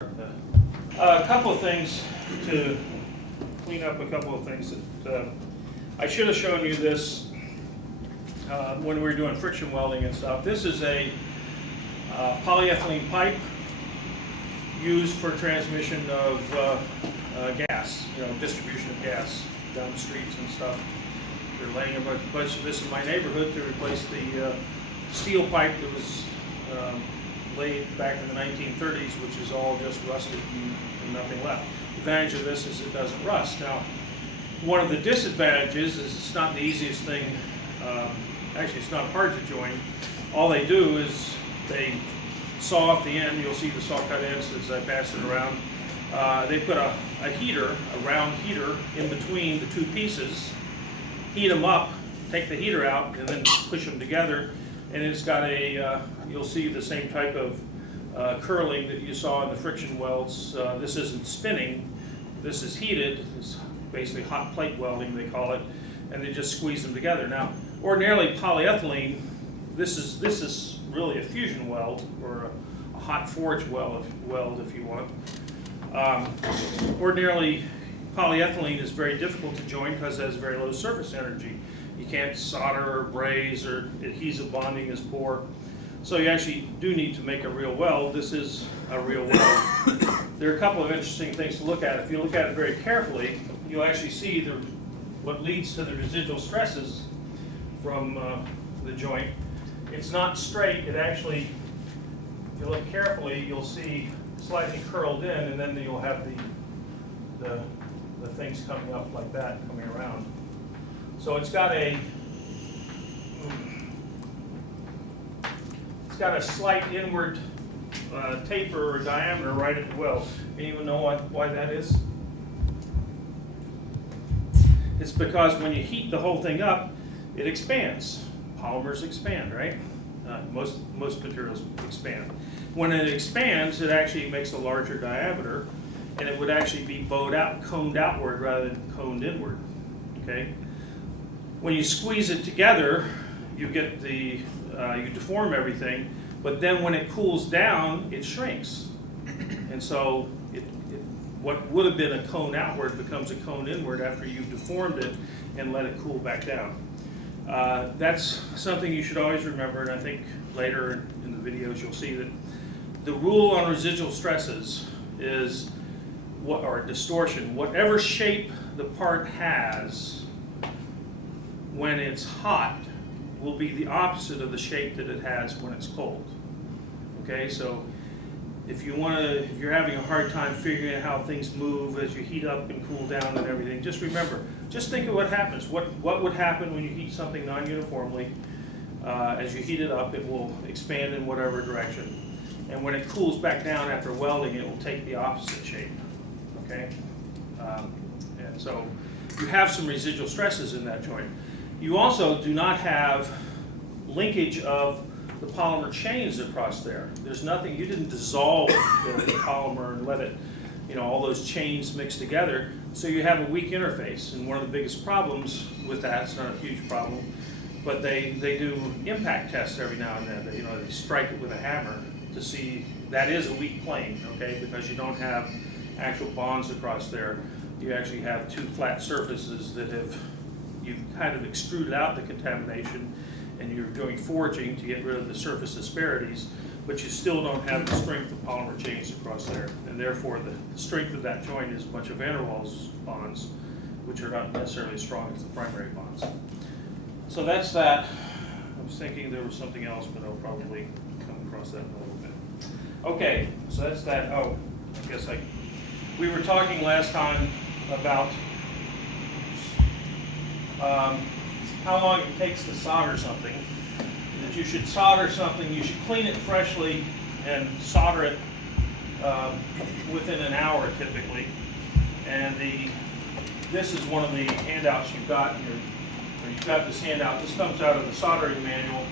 A couple of things to clean up. A couple of things that I should have shown you this when we were doing friction welding and stuff. This is a polyethylene pipe used for transmission of gas, distribution of gas down the streets and stuff. They're laying a bunch of this in my neighborhood to replace the steel pipe that was laid back in the 1930s, which is all just rusted and nothing left. The advantage of this is it doesn't rust. Now, one of the disadvantages is it's not the easiest thing. Actually, it's not hard to join. All they do is they saw off the end. You'll see the saw cut ends as I pass it around. They put a heater, a round heater, in between the two pieces, heat them up, take the heater out, and then push them together. And it's got a, you'll see the same type of curling that you saw in the friction welds. This isn't spinning, this is heated. It's basically hot plate welding, they call it, and they just squeeze them together. Now, ordinarily polyethylene, this is really a fusion weld, or a hot forge weld if you want. Ordinarily, polyethylene is very difficult to join because it has very low surface energy. You can't solder or braze, or adhesive bonding is poor. So you actually do need to make a real weld. This is a real weld. There are a couple of interesting things to look at. If you look at it very carefully, you'll actually see what leads to the residual stresses from the joint. It's not straight. It actually, if you look carefully, you'll see slightly curled in, and then you'll have the things coming up like that, coming around. So it's got a slight inward taper or diameter right at the weld. Do you even know why that is? It's because when you heat the whole thing up, it expands. Polymers expand, right? Most materials expand. When it expands, it actually makes a larger diameter, and it would actually be coned outward rather than coned inward. Okay. When you squeeze it together, you get you deform everything, but then when it cools down, it shrinks. And so what would have been a cone outward becomes a cone inward after you've deformed it and let it cool back down. That's something you should always remember, and I think later in the videos you'll see that the rule on residual stresses is, or distortion, whatever shape the part has when it's hot will be the opposite of the shape that it has when it's cold. Okay, so if you're having a hard time figuring out how things move as you heat up and cool down and everything, just remember, just think of what happens. What would happen when you heat something non-uniformly? As you heat it up, it will expand in whatever direction. And when it cools back down after welding, it will take the opposite shape. Okay, and so you have some residual stresses in that joint. You also do not have linkage of the polymer chains across there. There's nothing, you didn't dissolve the polymer and let it, all those chains mix together, so you have a weak interface. And one of the biggest problems with that, it's not a huge problem, but they do impact tests every now and then. They strike it with a hammer to see that is a weak plane, okay, because you don't have actual bonds across there. You actually have two flat surfaces that you've kind of extruded out the contamination, and you're doing forging to get rid of the surface asperities, but you still don't have the strength of polymer chains across there, and therefore the strength of that joint is a bunch of van der Waals bonds, which are not necessarily as strong as the primary bonds. So that's that. I was thinking there was something else, but I'll probably come across that in a little bit. Okay, so that's that. Oh, I guess we were talking last time about how long it takes to solder something. That you should solder something, you should clean it freshly and solder it within an hour typically. And this is one of the handouts you've got here. You've got this handout. This comes out of the soldering manual,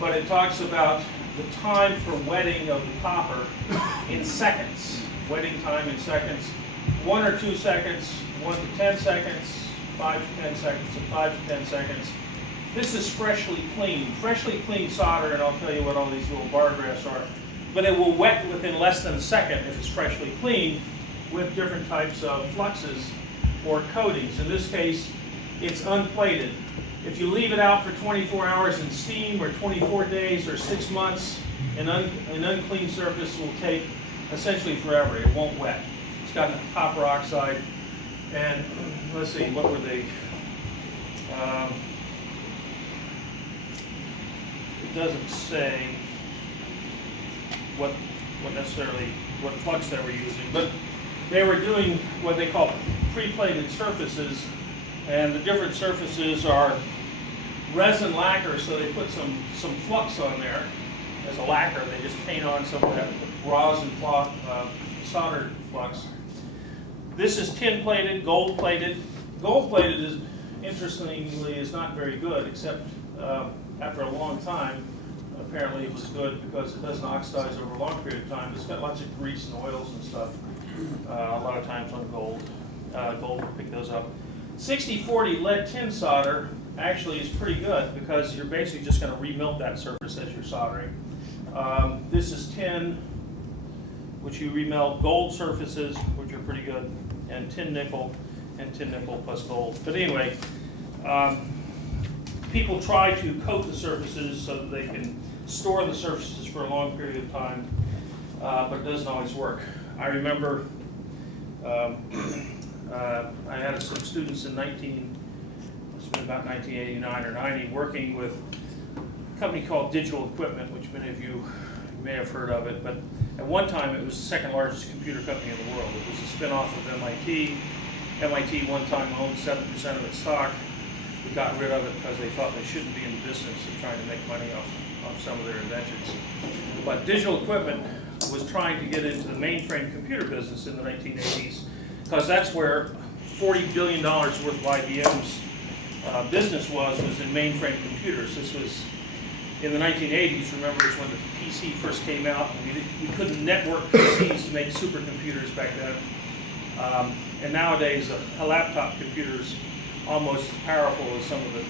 but it talks about the time for wetting of the copper in seconds. Wetting time in seconds. 1 or 2 seconds, 1 to 10 seconds, 5 to 10 seconds, and 5 to 10 seconds. This is freshly cleaned solder, and I'll tell you what all these little bar graphs are. but it will wet within less than a second if it's freshly cleaned with different types of fluxes or coatings. In this case, it's unplated. If you leave it out for 24 hours in steam, or 24 days, or 6 months, an unclean surface will take essentially forever. It won't wet. It's got copper oxide, and let's see, what were they? It doesn't say what flux they were using, but they were doing what they call pre-plated surfaces, and the different surfaces are resin lacquer, so they put some flux on there as a lacquer. They just paint on some of that rosin soldered flux. This is tin plated, gold plated. Gold plated is, interestingly, is not very good, except after a long time. Apparently it was good because it doesn't oxidize over a long period of time. It's got lots of grease and oils and stuff. A lot of times on gold. Gold will pick those up. 60-40 lead tin solder actually is pretty good because you're basically just going to remelt that surface as you're soldering. This is tin, which you remelt. Gold surfaces, which are pretty good, and tin nickel plus gold. But anyway, people try to coat the surfaces so that they can store the surfaces for a long period of time, but it doesn't always work. I remember I had some students in about 1989 or 90, working with a company called Digital Equipment, which many of you may have heard of it, but at one time it was the second largest computer company in the world. It was a spin-off of MIT. MIT one time owned 7% of its stock. We got rid of it because they thought they shouldn't be in the business of trying to make money off some of their inventions. But Digital Equipment was trying to get into the mainframe computer business in the 1980s, because that's where $40 billion worth of IBM's business was in mainframe computers. This was in the 1980s. Remember, it's when the PC first came out, and we couldn't network PCs to make supercomputers back then. And nowadays, a laptop computer is almost as powerful as some of the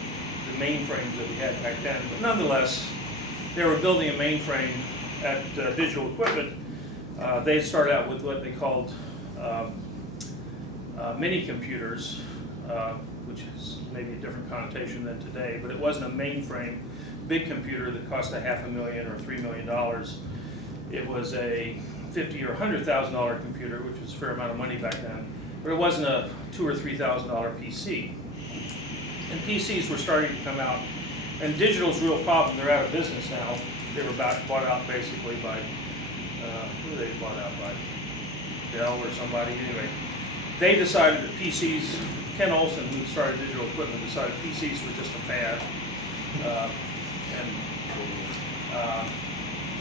mainframes that we had back then. But nonetheless, they were building a mainframe at Digital Equipment. They started out with what they called mini computers, which is maybe a different connotation than today, but it wasn't a mainframe big computer that cost $500,000 or $3 million. It was a $50,000 or $100,000 computer, which was a fair amount of money back then, but it wasn't a $2,000 or $3,000 PC. And PCs were starting to come out, and digital's a real problem. They're out of business now. They were bought out basically by, who were they bought out by? Dell or somebody. Anyway, they decided that PCs, Ken Olsen, who started Digital Equipment, decided PCs were just a fad.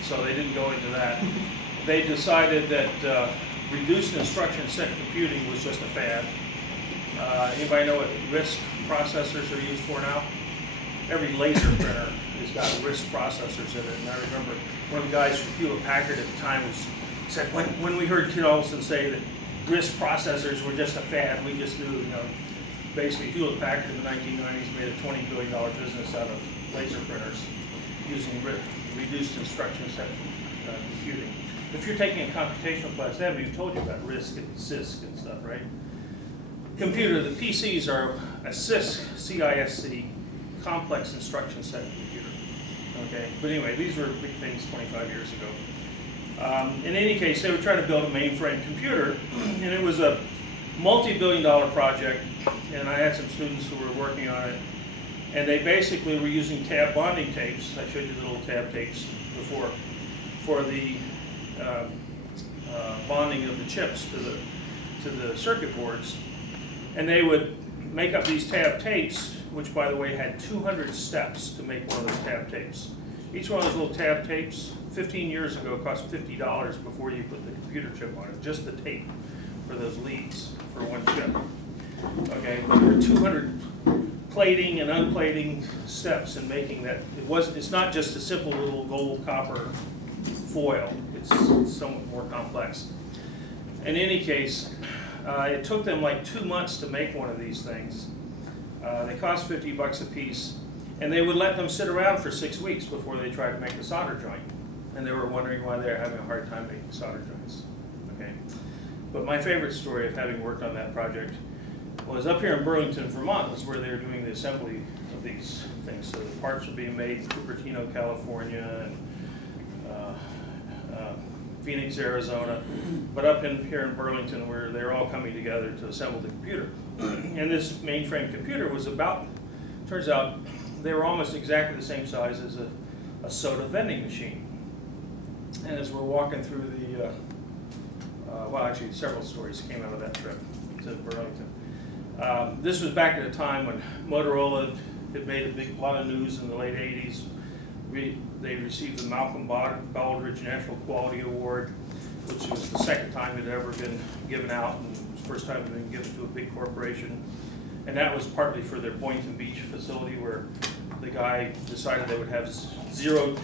So they didn't go into that. They decided that reduced instruction set computing was just a fad. Anybody know what RISC processors are used for now? Every laser printer has got RISC processors in it. And I remember one of the guys from Hewlett-Packard at the time said, when we heard Ken Olsen say that RISC processors were just a fad, we just knew, basically Hewlett-Packard in the 1990s made a $20 billion business out of laser printers using reduced instruction set computing. If you're taking a computational class, they haven't even told you about RISC and CISC and stuff, right? Computer, the PCs are a CISC, C-I-S-C, complex instruction set computer. Okay, but anyway, these were big things 25 years ago. In any case, they were trying to build a mainframe computer, and it was a multi-billion-dollar project, and I had some students who were working on it, and they basically were using tab bonding tapes. I showed you the little tab tapes before, for the bonding of the chips to the circuit boards. And they would make up these tab tapes, which, by the way, had 200 steps to make one of those tab tapes. Each one of those little tab tapes, 15 years ago, cost $50 before you put the computer chip on it, just the tape for those leads for one chip. Okay, but there were 200 plating and unplating steps in making that. It's not just a simple little gold copper foil. It's somewhat more complex. In any case, it took them like 2 months to make one of these things. They cost $50 a piece, and they would let them sit around for 6 weeks before they tried to make the solder joint. and they were wondering why they were having a hard time making solder joints. Okay, but my favorite story of having worked on that project was up here in Burlington, Vermont, was where they were doing the assembly of these things. So the parts were being made in Cupertino, California, and Phoenix, Arizona, but up here in Burlington, where they're all coming together to assemble the computer. And this mainframe computer was about, turns out, they were almost exactly the same size as a soda vending machine. And as we're walking through the, well, actually several stories came out of that trip to Burlington. This was back at a time when Motorola had made a lot of news in the late 80s. They received the Malcolm Baldrige National Quality Award, which was the second time it had ever been given out, and it was the first time it had been given to a big corporation. And that was partly for their Boynton Beach facility, where the guy decided they would have zero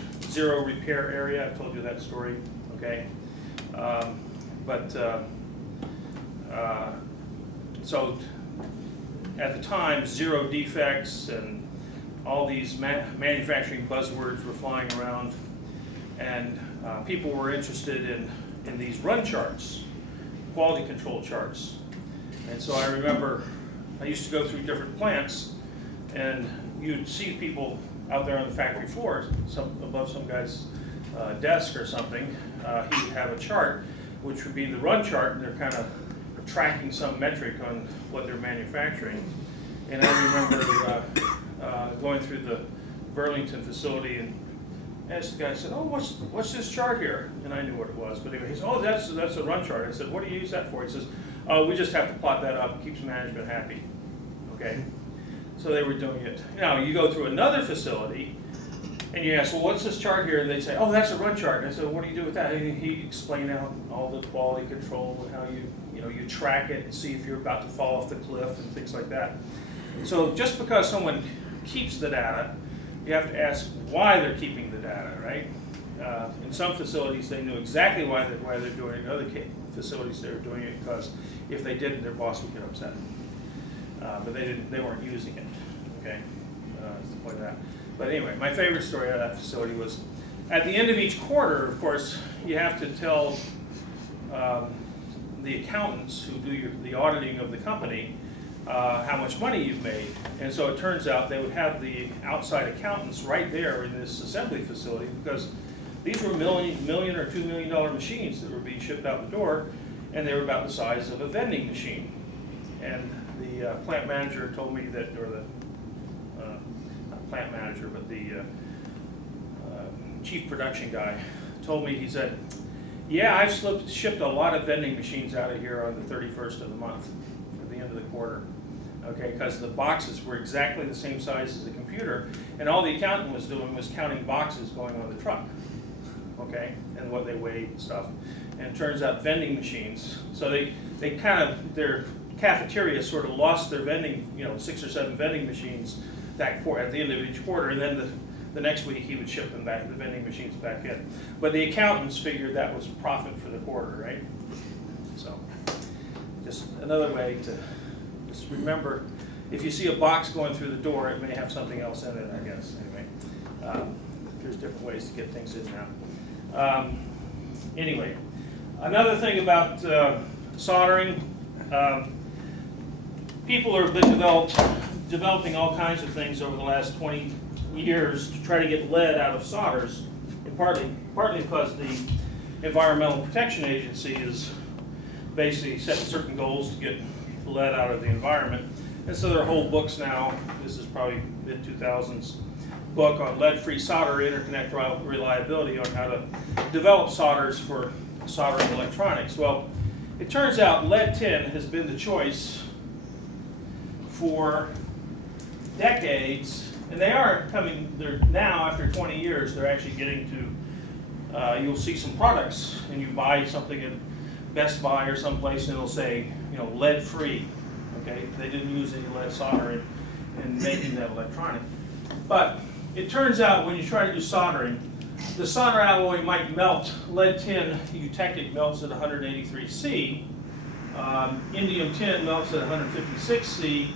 repair area. I've told you that story, okay? So at the time, zero defects and all these manufacturing buzzwords were flying around, and people were interested in these run charts, quality control charts. And so I remember I used to go through different plants, and you'd see people out there on the factory floor, above some guy's desk or something. He would have a chart, which would be the run chart, and they're kind of tracking some metric on what they're manufacturing. And I remember going through the Burlington facility and asked the guy, I said, oh, what's this chart here? And I knew what it was, but anyway, he said, oh, that's a run chart. I said, what do you use that for? He says, oh, we just have to plot that up. It keeps management happy. Okay? So they were doing it. Now, you go through another facility, and you ask, well, what's this chart here? And they say, oh, that's a run chart. And I said, well, what do you do with that? And he explained out all the quality control and how you track it and see if you're about to fall off the cliff and things like that. So just because someone keeps the data, you have to ask why they're keeping the data, right? In some facilities, they knew exactly why they're doing it. In other facilities, they were doing it because if they didn't, their boss would get upset. But they weren't using it, okay? That's the point of that. But anyway, my favorite story out of that facility was, at the end of each quarter, of course, you have to tell the accountants who do the auditing of the company how much money you've made. And so it turns out they would have the outside accountants right there in this assembly facility, because these were million or $2 million machines that were being shipped out the door, and they were about the size of a vending machine. And the plant manager told me that, or the not plant manager, but the chief production guy told me, he said, yeah, I've shipped a lot of vending machines out of here on the 31st of the month, at the end of the quarter. Okay, because the boxes were exactly the same size as the computer, and all the accountant was doing was counting boxes going on the truck, okay, and what they weighed and stuff. And it turns out vending machines, so they kind of, their cafeteria sort of lost their vending, 6 or 7 vending machines at the end of each quarter, and then the next week he would ship them back, the vending machines back in. But the accountants figured that was profit for the quarter, right? So just another way to just remember, if you see a box going through the door, it may have something else in it, I guess. Anyway, there's different ways to get things in now. Anyway, another thing about soldering, people have been developing all kinds of things over the last 20 years to try to get lead out of solders, and partly because the Environmental Protection Agency is basically setting certain goals to get lead out of the environment. And so there are whole books now, this is probably mid-2000s, book on lead-free solder, interconnect reliability, on how to develop solders for soldering electronics. Well, it turns out lead tin has been the choice for decades, and they're now, after 20 years, they're actually getting to, you'll see some products, and you buy something at Best Buy or someplace, and it'll say, lead-free, okay? They didn't use any lead solder in making that electronic. But it turns out when you try to do soldering, the solder alloy might melt. Lead tin, eutectic, melts at 183 C. Indium tin melts at 156 C.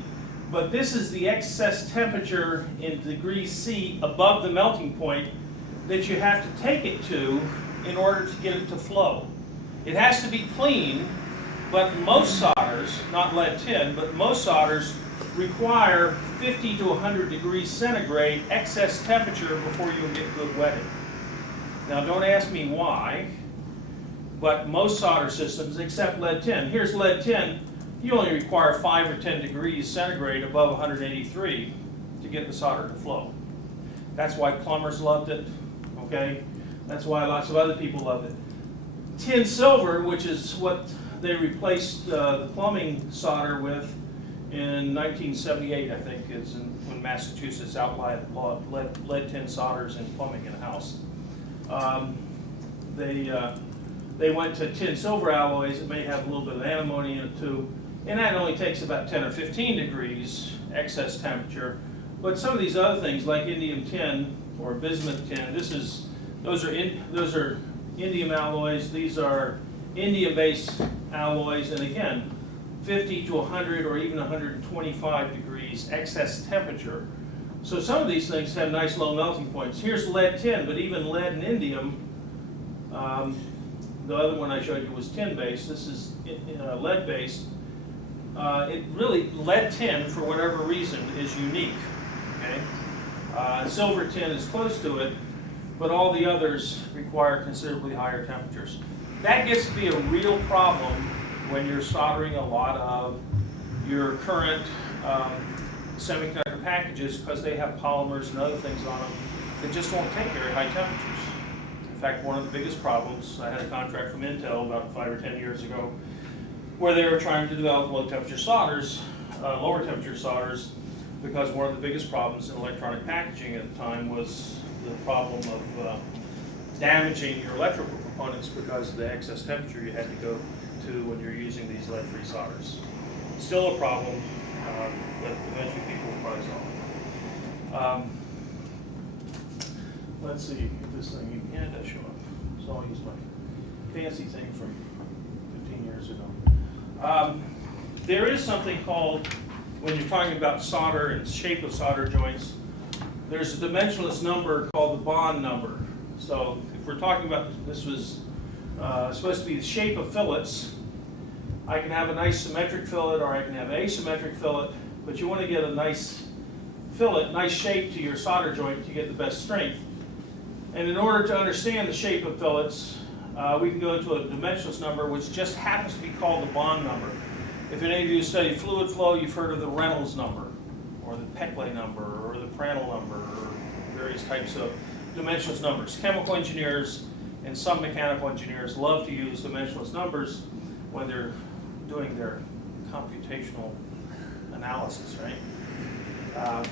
But this is the excess temperature in degrees C above the melting point that you have to take it to in order to get it to flow. It has to be clean, but most solders, not lead tin, but most solders require 50 to 100 degrees centigrade excess temperature before you'll get good wetting. Now don't ask me why, but most solder systems, except lead tin. Here's lead tin. You only require 5 or 10 degrees centigrade above 183 to get the solder to flow. That's why plumbers loved it, okay? That's why lots of other people loved it. Tin silver, which is what they replaced the plumbing solder with in 1978, I think, is when Massachusetts outlawed lead tin solders in plumbing in a house. They went to tin silver alloys that may have a little bit of antimony in it too, and that only takes about 10 or 15 degrees excess temperature. But some of these other things like indium tin or bismuth tin, those are indium alloys. These are indium-based alloys, and again, 50 to 100 or even 125 degrees excess temperature. So some of these things have nice low melting points. Here's lead tin, but even lead and indium, the other one I showed you was tin-based. This is lead-based. Lead tin, for whatever reason, is unique. Okay? Silver tin is close to it, but all the others require considerably higher temperatures. That gets to be a real problem when you're soldering a lot of your current semiconductor packages, because they have polymers and other things on them that just won't take very high temperatures. In fact, one of the biggest problems, I had a contract from Intel about 5 or 10 years ago where they were trying to develop low temperature solders, lower temperature solders, because one of the biggest problems in electronic packaging at the time was the problem of damaging your electrical components because of the excess temperature you had to go to when you're using these lead-free solders. Still a problem, but eventually people will probably solve it. Let's see if this thing, yeah, it does show up. So I'll use my fancy thing from 15 years ago. There is something called, when you're talking about solder and shape of solder joints, there's a dimensionless number called the bond number. So if we're talking about, this was supposed to be the shape of fillets, I can have a nice symmetric fillet or I can have an asymmetric fillet, but you want to get a nice fillet, nice shape to your solder joint to get the best strength. And in order to understand the shape of fillets, we can go into a dimensionless number which just happens to be called the bond number. If any of you study fluid flow, you've heard of the Reynolds number, or the Peckley number, or the Prandtl number, or various types of dimensionless numbers. Chemical engineers and some mechanical engineers love to use dimensionless numbers when they're doing their computational analysis, right?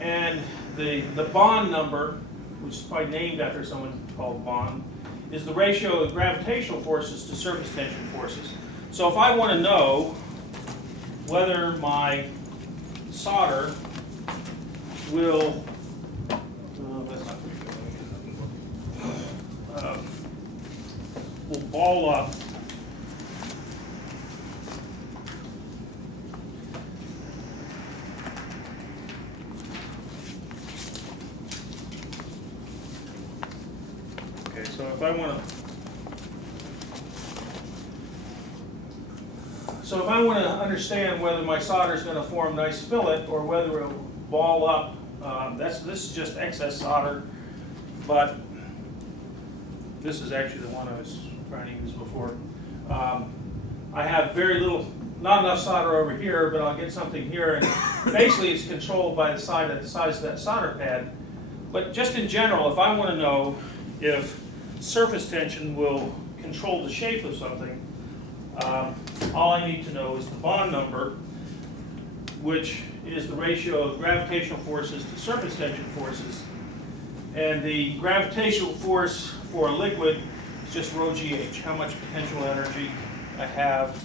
And the bond number, which is probably named after someone called Bond, is the ratio of gravitational forces to surface tension forces. So if I want to know whether my solder will, will ball up so if I want to understand whether my solder is going to form a nice fillet or whether it will ball up, this is just excess solder, but this is actually the one I was trying to use before. I have very little, not enough solder over here, but I'll get something here, and basically it's controlled by the size of that solder pad. But just in general, if I want to know if surface tension will control the shape of something, all I need to know is the bond number, which is the ratio of gravitational forces to surface tension forces. And the gravitational force for a liquid is just rho GH, how much potential energy I have,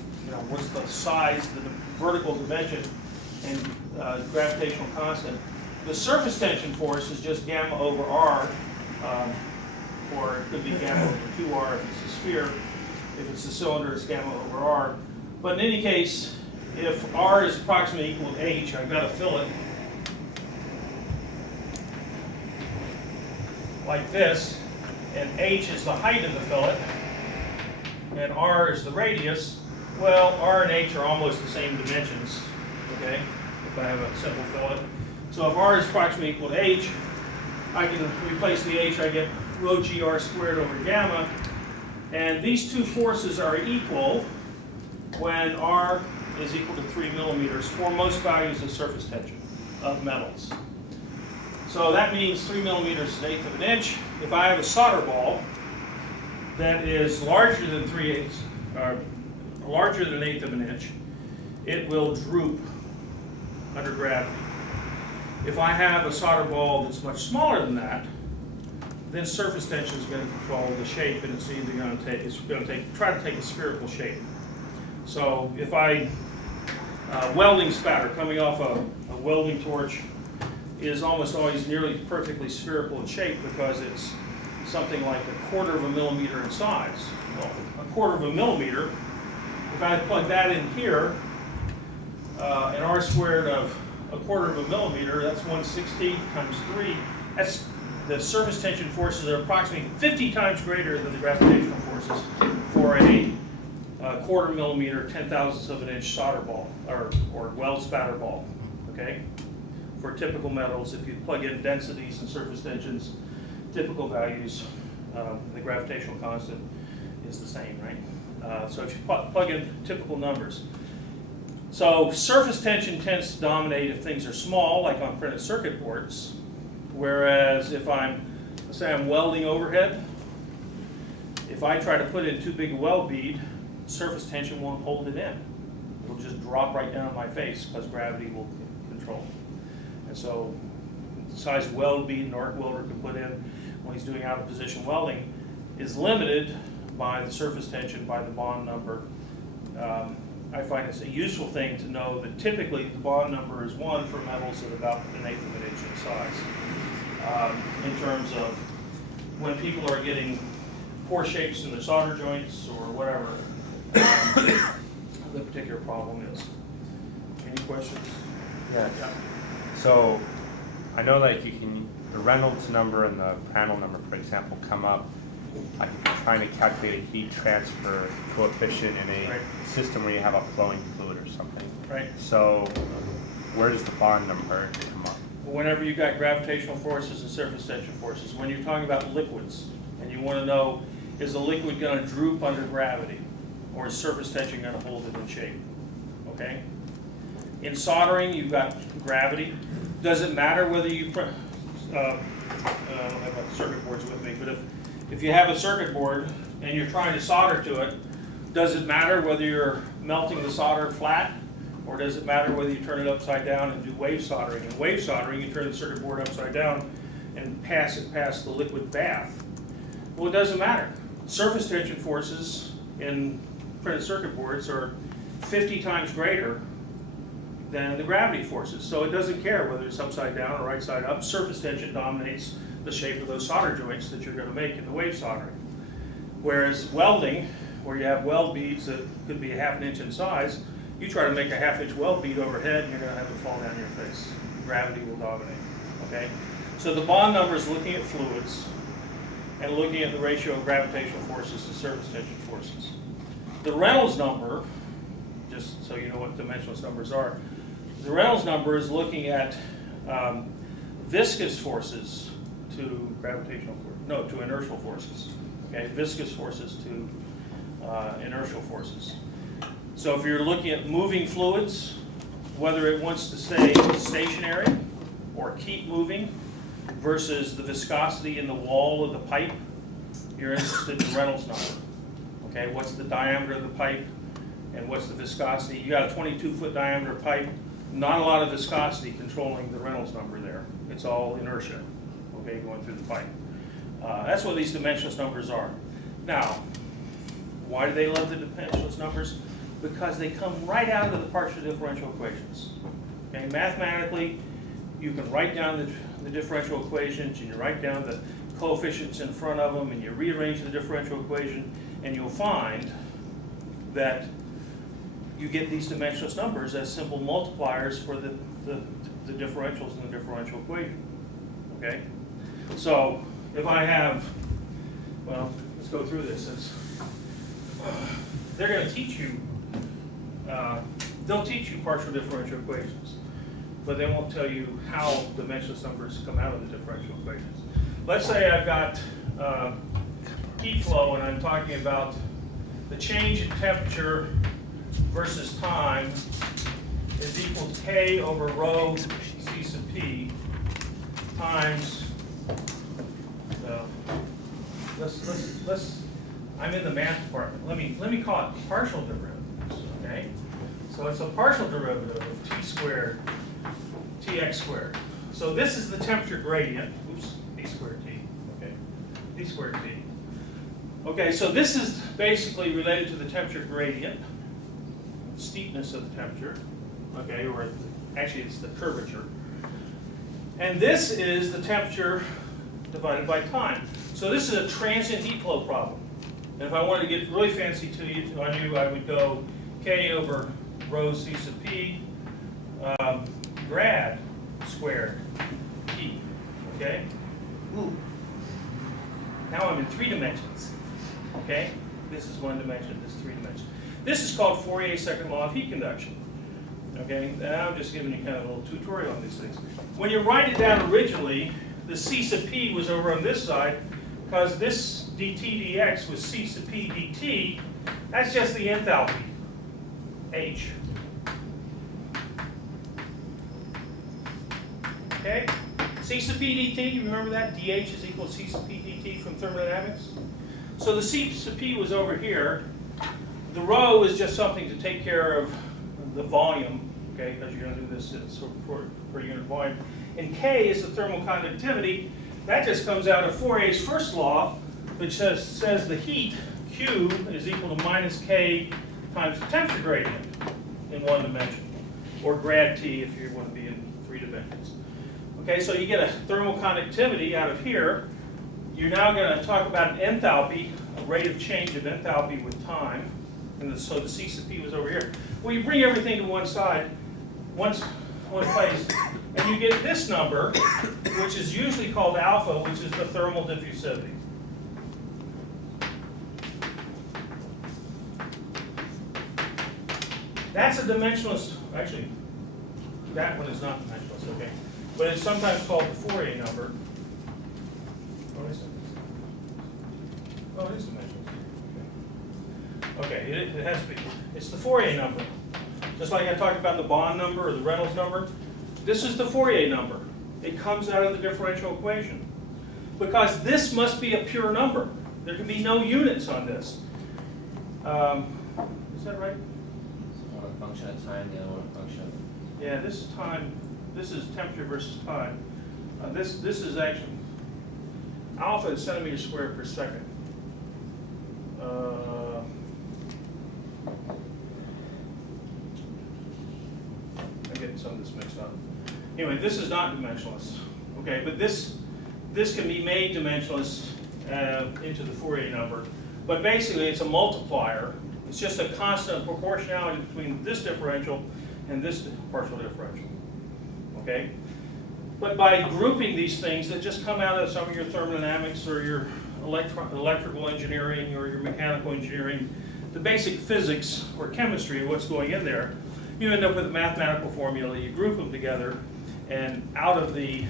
what's the size, the vertical dimension, and gravitational constant. The surface tension force is just gamma over R, or it could be gamma over 2R if it's a sphere. If it's a cylinder, it's gamma over R. But in any case, if R is approximately equal to H, I've got a fillet. like this, and H is the height of the fillet, and R is the radius, well, R and H are almost the same dimensions, okay, if I have a simple fillet. So if R is approximately equal to H, I can replace the H, I get rho GR squared over gamma, and these two forces are equal when R is equal to 3 millimeters for most values of surface tension of metals. So that means 3 millimeters is 1/8 of an inch. If I have a solder ball that is larger than 3/8, larger than 1/8 of an inch, it will droop under gravity. If I have a solder ball that's much smaller than that, then surface tension is going to control the shape, and it's either going to try to take a spherical shape. So if welding spatter coming off a welding torch is almost always nearly perfectly spherical in shape because it's something like 1/4 of a millimeter in size. Well, 1/4 of a millimeter, if I plug that in here, an R squared of 1/4 of a millimeter, that's 1/16 times 3. That's the surface tension forces are approximately 50 times greater than the gravitational forces for a 1/4 millimeter, 10,000ths of an inch solder ball or weld spatter ball. Okay, for typical metals, if you plug in densities and surface tensions, typical values, the gravitational constant is the same, right? So if you plug in typical numbers. So surface tension tends to dominate if things are small, like on printed circuit boards, whereas if let's say I'm welding overhead, if I try to put in too big a weld bead, surface tension won't hold it in. It'll just drop right down my face because gravity will control it. And so the size weld bead an arc welder can put in when he's doing out of position welding is limited by the surface tension, by the bond number. I find it's a useful thing to know that typically the bond number is 1 for metals at about 1/8 of an inch in size. In terms of when people are getting poor shapes in their solder joints or whatever, the particular problem is. Any questions? Yes. Yeah. So I know like the Reynolds number and the Prandtl number, for example, come up. Like if you're trying to calculate a heat transfer coefficient in a Right. system where you have a flowing fluid or something. Right. So where does the bond number come up? Whenever you've got gravitational forces and surface tension forces, when you're talking about liquids, and you want to know, is the liquid going to droop under gravity, or is surface tension going to hold it in shape? Okay? In soldering, you've got gravity. Does it matter whether you I don't have my circuit boards with me, but if you have a circuit board and you're trying to solder to it, does it matter whether you're melting the solder flat, or does it matter whether you turn it upside down and do wave soldering? In wave soldering, you turn the circuit board upside down and pass it past the liquid bath. Well, it doesn't matter. Surface tension forces in printed circuit boards are 50 times greater than the gravity forces. So it doesn't care whether it's upside down or right side up. Surface tension dominates the shape of those solder joints that you're going to make in the wave soldering. Whereas welding, where you have weld beads that could be 1/2 inch in size, you try to make a 1/2 inch weld bead overhead and you're going to have it fall down your face. Gravity will dominate. Okay? So the bond number is looking at fluids and looking at the ratio of gravitational forces to surface tension forces. The Reynolds number, just so you know what dimensionless numbers are, the Reynolds number is looking at viscous forces to to inertial forces. Okay, viscous forces to inertial forces. So if you're looking at moving fluids, whether it wants to stay stationary or keep moving versus the viscosity in the wall of the pipe, you're interested in the Reynolds number. Okay, what's the diameter of the pipe and what's the viscosity? You got a 22-foot diameter pipe, not a lot of viscosity controlling the Reynolds number there. It's all inertia, okay, going through the pipe. That's what these dimensionless numbers are. Now, why do they love the dimensionless numbers? Because they come right out of the partial differential equations. Okay, mathematically, you can write down the differential equations, and you write down the coefficients in front of them, and you rearrange the differential equation, and you'll find that you get these dimensionless numbers as simple multipliers for the differentials in the differential equation. Okay, so if I have, well, let's go through this. They're going to teach you, they'll teach you partial differential equations, but they won't tell you how dimensionless numbers come out of the differential equations. Let's say I've got heat flow and I'm talking about the change in temperature versus time is equal to K over rho C sub P times, I'm in the math department. Let me call it partial derivatives, okay? So it's a partial derivative of T squared, Tx squared. So this is the temperature gradient, oops, d squared T, okay, d squared T. Okay, so this is basically related to the temperature gradient, steepness of the temperature, okay, or actually it's the curvature. And this is the temperature divided by time. So this is a transient heat flow problem. And if I wanted to get really fancy to you, I knew I would go K over rho C sub P grad squared T, okay? Ooh. Now I'm in 3 dimensions, okay? This is 1 dimension, this is 3 dimensions. This is called Fourier's second law of heat conduction, okay? And I'm just giving you kind of a little tutorial on these things. When you write it down originally, the C sub P was over on this side, because this dt dx was C sub P dt, that's just the enthalpy, H. Okay? C sub P dt, you remember that? dH is equal to C sub P dt from thermodynamics. So the C sub P was over here. The rho is just something to take care of the volume, okay, because you're going to do this per unit volume. And K is the thermal conductivity. That just comes out of Fourier's first law, which says the heat, Q, is equal to minus K times the temperature gradient in 1 dimension, or grad T if you want to be in 3 dimensions. Okay, so you get a thermal conductivity out of here. You're now going to talk about an enthalpy, a rate of change of enthalpy with time. And so the C sub P was over here. Well, you bring everything to one side, one place, and you get this number, which is usually called alpha, which is the thermal diffusivity. That's a dimensionless, actually, that one is not dimensionless, okay. But it's sometimes called the Fourier number. What is it? Oh, it is dimensionless. Okay, it has to be. It's the Fourier number. Just like I talked about the Bond number or the Reynolds number, this is the Fourier number. It comes out of the differential equation. Because this must be a pure number. There can be no units on this. Is that right? One a function of time, the other one a function of... Yeah, this is time. This is temperature versus time. This is actually alpha is centimeters squared per second. I'm getting some of this mixed up. Anyway, this is not dimensionless. Okay, but this can be made dimensionless into the Fourier number. But basically, it's a multiplier. It's just a constant proportionality between this differential and this partial differential. Okay? But by grouping these things that just come out of some of your thermodynamics or your electrical engineering or your mechanical engineering, the basic physics or chemistry of what's going in there, you end up with a mathematical formula. You group them together, and out of the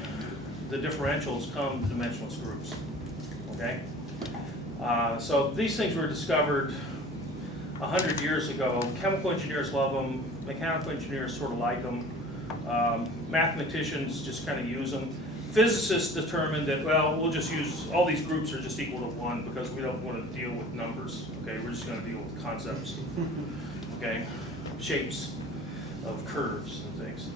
differentials come dimensionless groups. Okay? So these things were discovered 100 years ago. Chemical engineers love them. Mechanical engineers sort of like them. Mathematicians just kind of use them. Physicists determined that, well, we'll just use, all these groups are just equal to 1 because we don't want to deal with numbers. Okay, we're just going to deal with concepts. Okay, shapes of curves and things.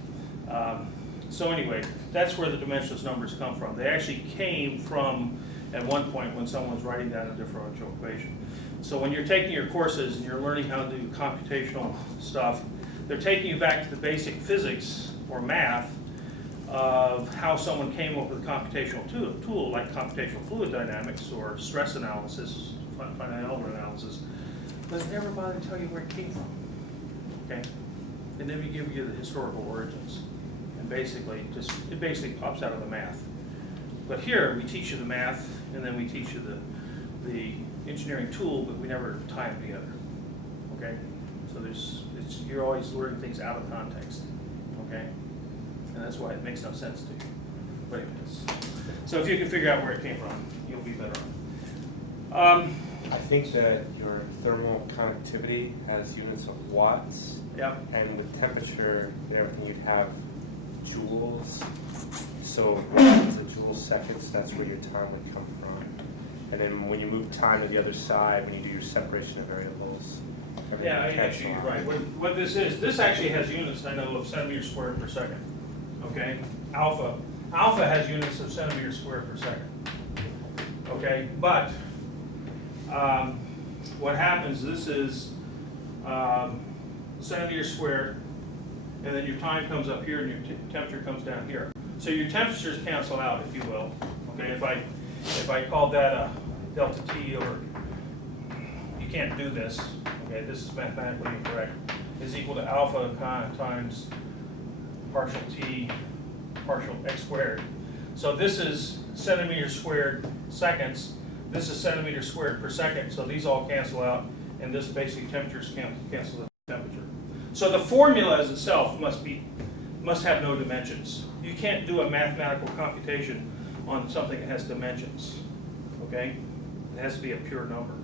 So anyway, that's where the dimensionless numbers come from. They actually came from, at one point, when someone was writing down a differential equation. So when you're taking your courses and you're learning how to do computational stuff, they're taking you back to the basic physics or math of how someone came up with a computational tool like computational fluid dynamics or stress analysis, finite element analysis, but they never bother to tell you where it came from. Okay? And then we give you the historical origins. And basically, it basically pops out of the math. But here, we teach you the math, and then we teach you the engineering tool, but we never tie them together, okay? So you're always learning things out of context, okay? And that's why it makes no sense to you. But anyways, so if you can figure out where it came from, you'll be better off. I think that your thermal conductivity has units of watts. Yep. And with temperature and everything, you'd have joules. So it's a joule seconds, that's where your time would come from. And then when you move time to the other side, when you do your separation of variables, everything Yeah, will actually, you're right. What this actually has units, I know, of centimeters squared per second. Okay? Alpha has units of centimeters squared per second. Okay? But what happens, this is centimeters squared, and then your time comes up here and your temperature comes down here. So your temperatures cancel out, if you will. Okay? If I called that a delta T, or you can't do this. Okay, this is mathematically incorrect. Is equal to alpha times partial T partial x squared. So this is centimeters squared seconds. This is centimeters squared per second. So these all cancel out, and this basically temperatures cancel the temperature. So the formula as itself must have no dimensions. You can't do a mathematical computation on something that has dimensions. Okay, it has to be a pure number.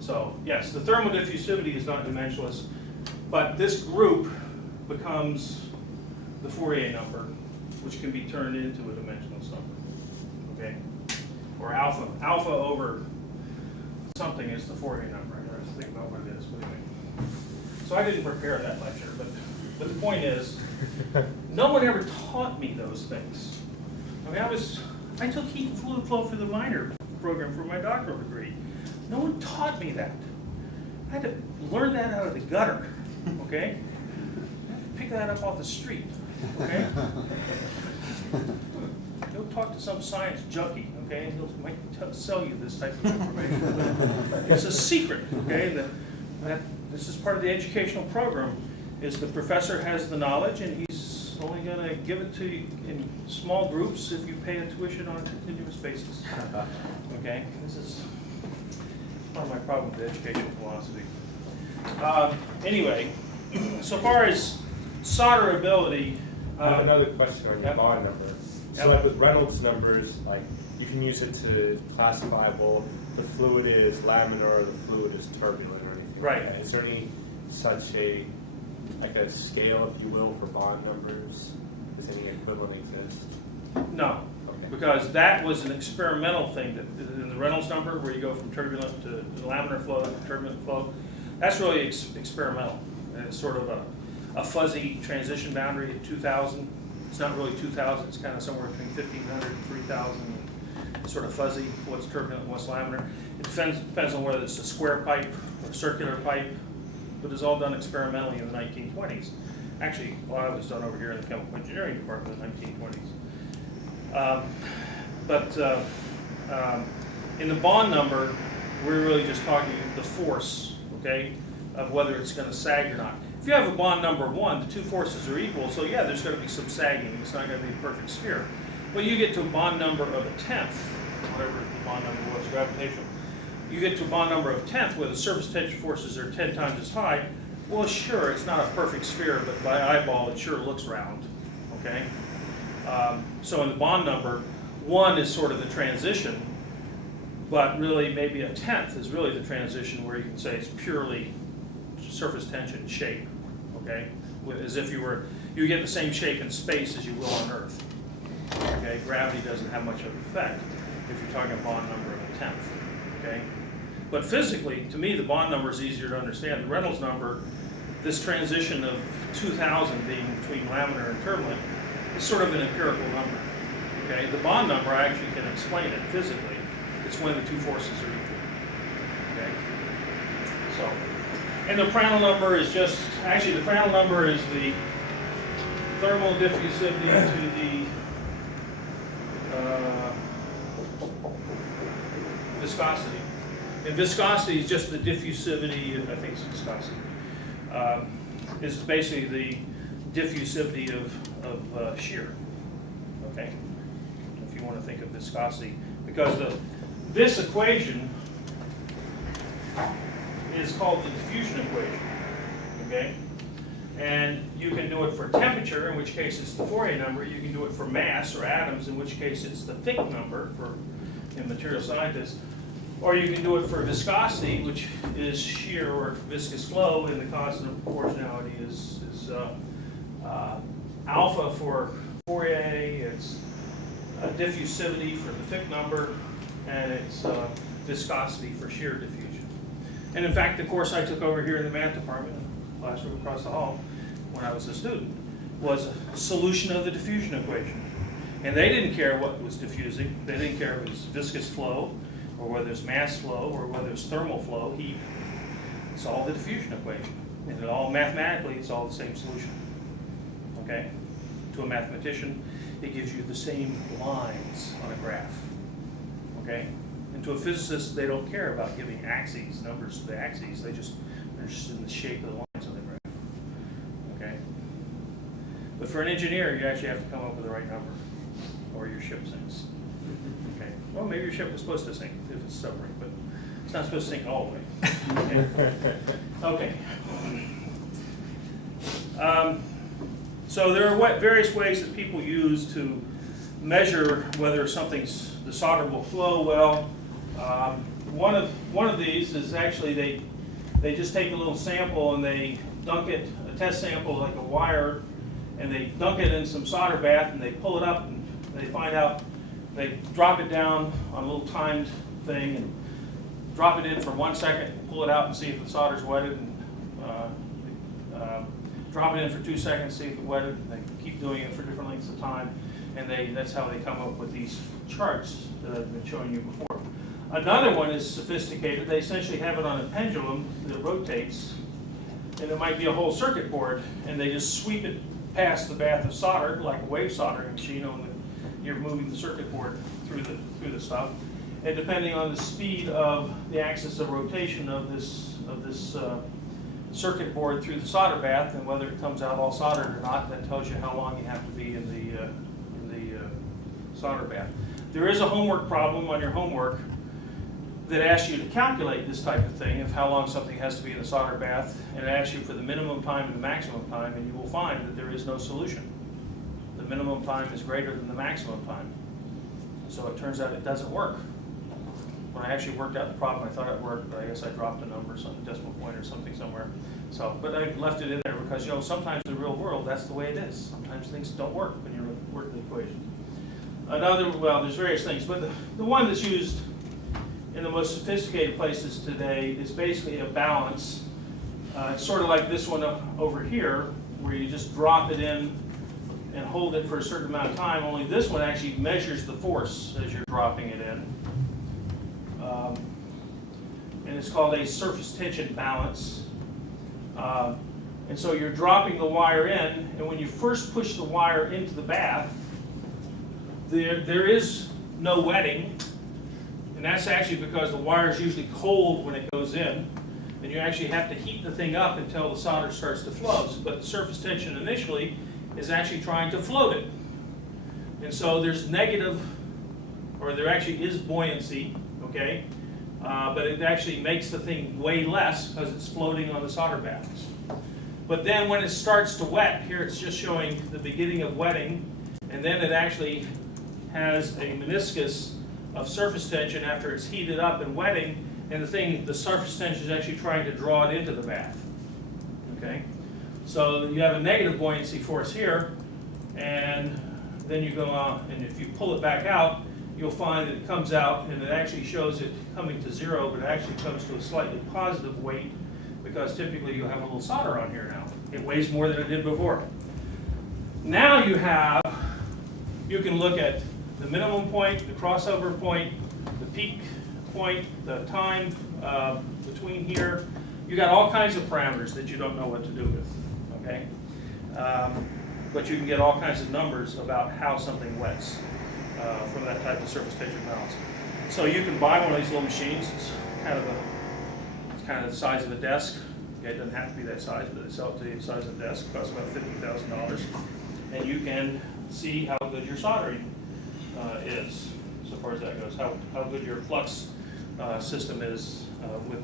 So yes, the thermal diffusivity is not dimensionless, but this group becomes the Fourier number, which can be turned into a dimensionless number. Okay, or alpha over something is the Fourier number. I have to think about what it is, but anyway. So I didn't prepare that lecture, but the point is, no one ever taught me those things. I mean, I took heat and fluid flow for the minor program for my doctoral degree. No one taught me that. I had to learn that out of the gutter, okay? I had to pick that up off the street, okay? Go talk to some science junkie, okay? He might sell you this type of information. But it's a secret, okay? This is part of the educational program, is the professor has the knowledge, and he's only going to give it to you in small groups if you pay a tuition on a continuous basis. Okay? This is part of my problem with educational philosophy. Anyway, so far as solderability, I have another question on your bond number. So like with Reynolds numbers, like you can use it to classify, well, the fluid is laminar, the fluid is turbulent, or anything. Right. Like that. Is there any such a scale, if you will, for bond numbers? Does any equivalent exist? no. Okay. Because that was an experimental thing, that in the Reynolds number, where you go from turbulent to laminar flow to turbulent flow, that's really experimental. And it's sort of a fuzzy transition boundary at 2,000. It's not really 2,000, it's kind of somewhere between 1,500 and 3,000. It's sort of fuzzy, what's turbulent and what's laminar. It depends on whether it's a square pipe or circular pipe, but it's all done experimentally in the 1920s. Actually, a lot of it was done over here in the chemical engineering department in the 1920s. In the bond number, we're really just talking the force, okay, of whether it's going to sag or not. If you have a bond number of 1, the two forces are equal, so yeah, there's going to be some sagging. It's not going to be a perfect sphere. But you get to a bond number of a tenth, whatever the bond number was, gravitational. You get to a bond number of a tenth where the surface tension forces are 10 times as high. Well, sure, it's not a perfect sphere, but by eyeball, it sure looks round, okay? So in the bond number, 1 is sort of the transition, but really maybe a tenth is really the transition where you can say it's purely surface tension shape, okay? As if you get the same shape in space as you will on Earth, okay? Gravity doesn't have much of an effect if you're talking a bond number of a tenth, okay? But physically, to me, the bond number is easier to understand. The Reynolds number, this transition of 2,000 being between laminar and turbulent, is sort of an empirical number. Okay, the bond number, I actually can explain it physically. It's when the two forces are equal. Okay, so, and the Prandtl number is just, actually the Prandtl number is the thermal diffusivity to the viscosity. And viscosity is just the diffusivity, I think it's viscosity, is basically the diffusivity of shear. Okay, if you you want to think of viscosity, because this equation is called the diffusion equation, okay? And you can do it for temperature, in which case it's the Fourier number. You can do it for mass or atoms, in which case it's the Fick number for material scientists. Or you can do it for viscosity, which is shear or viscous flow, and the constant of proportionality is alpha for Fourier, it's diffusivity for the Fick number, and it's viscosity for shear diffusion. And in fact, the course I took over here in the math department, classroom across the hall, when I was a student, was a solution of the diffusion equation. And they didn't care what was diffusing. They didn't care if it was viscous flow, or whether it's mass flow, or whether it's thermal flow, heat. It's all the diffusion equation. And it all mathematically, it's all the same solution. Okay? To a mathematician, it gives you the same lines on a graph. Okay? And to a physicist, they don't care about giving axes, numbers to the axes. They're just in the shape of the lines on the graph. Okay? But for an engineer, you actually have to come up with the right number, or your ship sinks. Okay. Well, maybe your ship was supposed to sink if it's submarine, but it's not supposed to sink all the way. Okay. So there are various ways that people use to measure whether something's the solder will flow well. One of these is actually they just take a little sample and they dunk it, a test sample like a wire, and they dunk it in some solder bath and they pull it up and they find out, they drop it down on a little timed thing and drop it in for 1 second, pull it out and see if the solder's wetted, and drop it in for 2 seconds, see if it wetted, and they keep doing it for different lengths of time, and that's how they come up with these charts that I've been showing you before. Another one is sophisticated. They essentially have it on a pendulum that rotates, and it might be a whole circuit board, and they just sweep it past the bath of solder like a wave soldering machine, and you're moving the circuit board through the stuff. And depending on the speed of the axis of rotation of this circuit board through the solder bath, and whether it comes out all soldered or not, that tells you how long you have to be in the solder bath. There is a homework problem on your homework that asks you to calculate this type of thing, of how long something has to be in the solder bath, and it asks you for the minimum time and the maximum time, and you will find that there is no solution. The minimum time is greater than the maximum time. So it turns out it doesn't work. When I actually worked out the problem, I thought it worked, but I guess I dropped a number, some decimal point or something somewhere. So, but I left it in there because, sometimes in the real world, that's the way it is. Sometimes things don't work when you work the equation. There's various things, but the one that's used in the most sophisticated places today is basically a balance. It's sort of like this one over here, where you just drop it in and hold it for a certain amount of time, only this one actually measures the force as you're dropping it in. And it's called a surface tension balance. And so you're dropping the wire in, and when you first push the wire into the bath, there is no wetting, and that's actually because the wire is usually cold when it goes in, and you actually have to heat the thing up until the solder starts to flow. But the surface tension initially is actually trying to float it. And so there's negative, or there actually is buoyancy, okay? But it actually makes the thing way less because it's floating on the solder baths. But then when it starts to wet, here it's just showing the beginning of wetting, and then it actually has a meniscus of surface tension after it's heated up and wetting, and the surface tension is actually trying to draw it into the bath. Okay? So you have a negative buoyancy force here, and then you go on, and if you pull it back out, you'll find that it comes out, and it actually shows it coming to zero, but it actually comes to a slightly positive weight, because typically you'll have a little solder on here now. It weighs more than it did before. Now you can look at the minimum point, the crossover point, the peak point, the time between here. You got all kinds of parameters that you don't know what to do with, okay? But you can get all kinds of numbers about how something wets from that type of surface tension balance. So you can buy one of these little machines. It's kind of the size of a desk. Okay, it doesn't have to be that size, but they sell it to you the size of a desk. It costs about $50,000, and you can see how good you're soldering. is, so far as that goes, how good your flux system is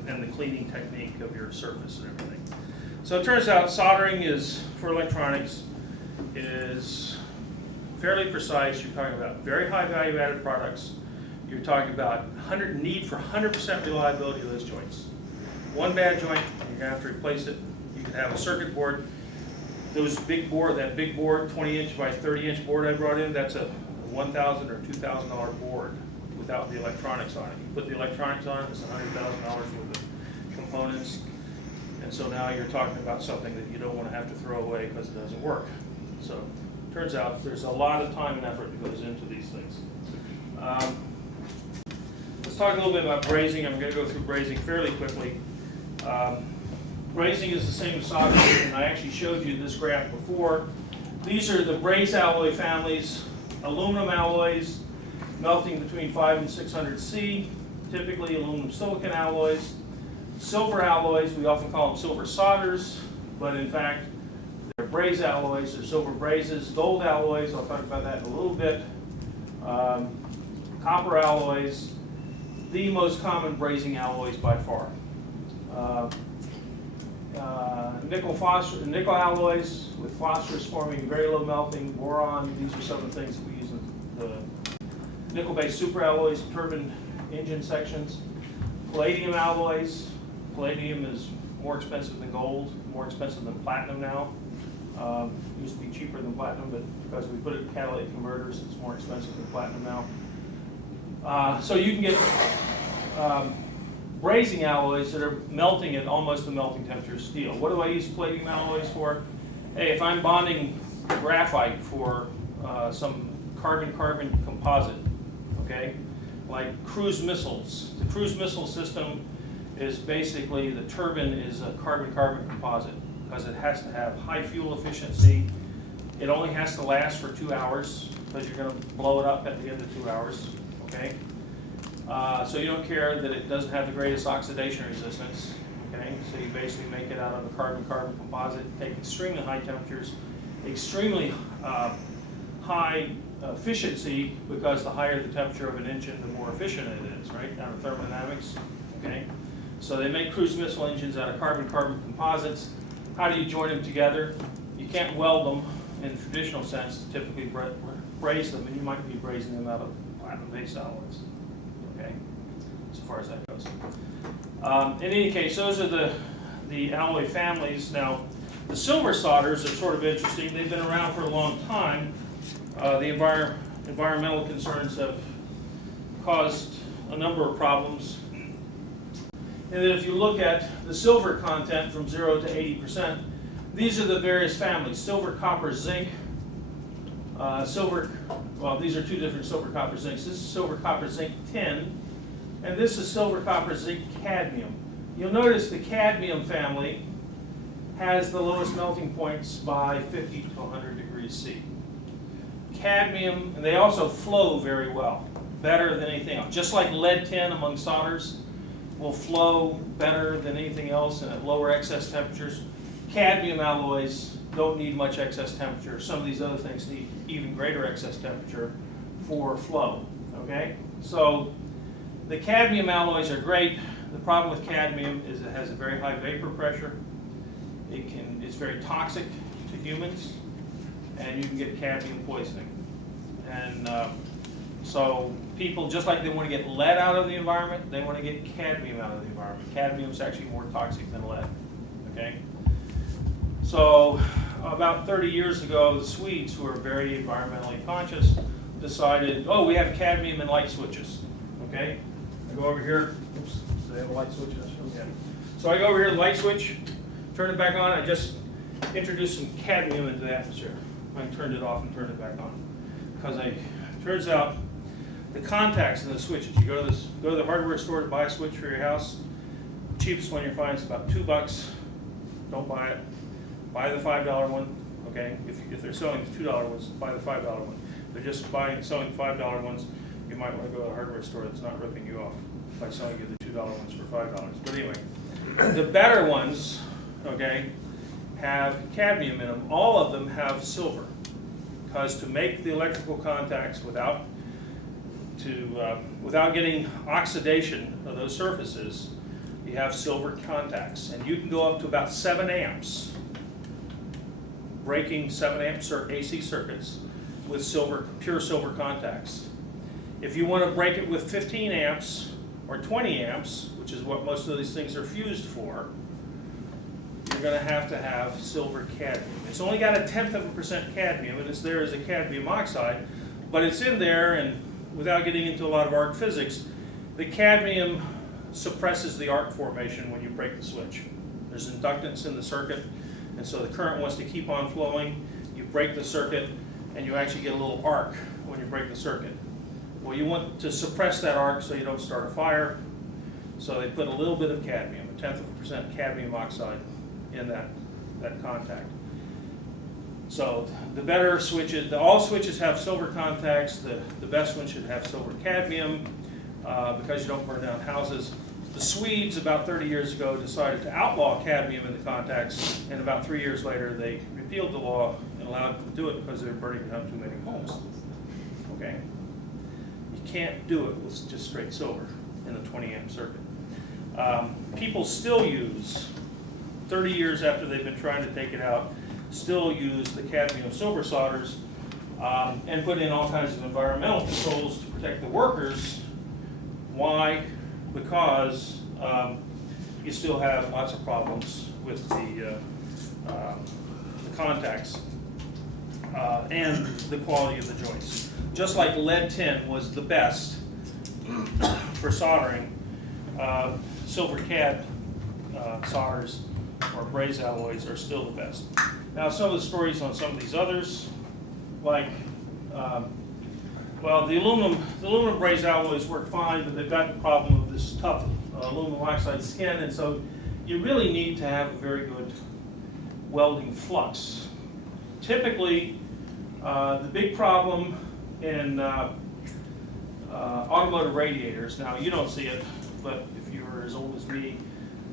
and the cleaning technique of your surface and everything. So it turns out soldering is, for electronics, is fairly precise. You're talking about very high value added products. You're talking about need for 100% reliability of those joints. One bad joint, you're going to have to replace it. You could have a circuit board. That big board, 20-inch by 30-inch board I brought in, that's a $1,000 or $2,000 board without the electronics on it. You put the electronics on it, it's $100,000 worth of components. And so now you're talking about something that you don't want to have to throw away because it doesn't work. So it turns out there's a lot of time and effort that goes into these things. Let's talk a little bit about brazing. I'm going to go through brazing fairly quickly. Brazing is the same as soldering, and I actually showed you this graph before. These are the braze alloy families, aluminum alloys, melting between 5 and 600 C, typically aluminum silicon alloys. Silver alloys, we often call them silver solders, but in fact, they're braze alloys, they're silver brazes. Gold alloys, I'll talk about that in a little bit. Copper alloys, the most common brazing alloys by far. Nickel alloys with phosphorus forming very low melting, boron, these are some of the things that we use in the nickel-based superalloys, turbine engine sections. Palladium alloys, palladium is more expensive than gold, more expensive than platinum now. Used to be cheaper than platinum, but because we put it in catalytic converters, it's more expensive than platinum now. So you can get brazing alloys that are melting at almost the melting temperature of steel. What do I use palladium alloys for? Hey, if I'm bonding graphite for some carbon-carbon composite, okay, like cruise missiles. The cruise missile system is basically, the turbine is a carbon-carbon composite because it has to have high fuel efficiency. It only has to last for 2 hours because you're going to blow it up at the end of 2 hours, okay? So you don't care that it doesn't have the greatest oxidation resistance, okay? So you basically make it out of a carbon-carbon composite, take extremely high temperatures, extremely high efficiency, because the higher the temperature of an engine, the more efficient it is, right, down to thermodynamics, okay? So they make cruise missile engines out of carbon-carbon composites. How do you join them together? You can't weld them in the traditional sense, typically braze them, and you might be brazing them out of platinum-based alloys. Okay, as far as that goes. In any case, those are the alloy families. Now, the silver solders are sort of interesting. They've been around for a long time. The environmental concerns have caused a number of problems. And then if you look at the silver content from 0 to 80%, these are the various families: silver, copper, zinc. Well, these are two different silver, copper, zincs. This is silver, copper, zinc tin, and this is silver, copper, zinc, cadmium. You'll notice the cadmium family has the lowest melting points by 50 to 100 degrees C. Cadmium, and they also flow very well, better than anything else. Just like lead tin among solders will flow better than anything else and at lower excess temperatures, cadmium alloys don't need much excess temperature. Some of these other things need even greater excess temperature for flow, okay? So the cadmium alloys are great. The problem with cadmium is it has a very high vapor pressure. It's very toxic to humans, and you can get cadmium poisoning. And so people, just like they want to get lead out of the environment, they want to get cadmium out of the environment. Cadmium is actually more toxic than lead, okay? So about 30 years ago, the Swedes, who are very environmentally conscious, decided, oh, we have cadmium in light switches, okay? I go over here, oops, do they have a light switch? Yeah. So I go over here to the light switch, turn it back on, I just introduced some cadmium into the atmosphere. I turned it off and turned it back on. Because it turns out the contacts in the switches, you go to the hardware store to buy a switch for your house, the cheapest one you find is about $2. Don't buy it. Buy the $5 one, okay? If they're selling the $2 ones, buy the $5 one. If they're just selling $5 ones, you might want to go to a hardware store that's not ripping you off by selling you the $2 ones for $5. But anyway, the better ones, okay, have cadmium in them. All of them have silver, because to make the electrical contacts without without getting oxidation of those surfaces, you have silver contacts. And you can go up to about 7 amps, breaking 7 amp AC circuits with pure silver contacts. If you want to break it with 15 amps or 20 amps, which is what most of these things are fused for, you're going to have silver cadmium. It's only got 0.1% cadmium, and it's there as a cadmium oxide, but it's in there, and without getting into a lot of arc physics, the cadmium suppresses the arc formation when you break the switch. There's inductance in the circuit, and so the current wants to keep on flowing. You break the circuit, and you actually get a little arc when you break the circuit. Well, you want to suppress that arc so you don't start a fire, so they put a little bit of cadmium, 0.1% cadmium oxide, in that contact. So the better switches, all switches have silver contacts. The best one should have silver cadmium because you don't burn down houses. The Swedes about 30 years ago decided to outlaw cadmium in the contacts, and about 3 years later they repealed the law and allowed them to do it because they were burning down too many homes. Okay? You can't do it with just straight silver in a 20 amp circuit. People still use, 30 years after they've been trying to take it out, still use the cadmium silver solders and put in all kinds of environmental controls to protect the workers. Why? Because you still have lots of problems with the contacts and the quality of the joints. Just like lead tin was the best for soldering, silver cad solders or brazed alloys are still the best. Now, some of the stories on some of these others, like, well, the aluminum brazed alloys work fine, but they've got the problem of this tough aluminum oxide skin, and so you really need to have a very good welding flux. Typically, the big problem in automotive radiators, now you don't see it, but if you were as old as me,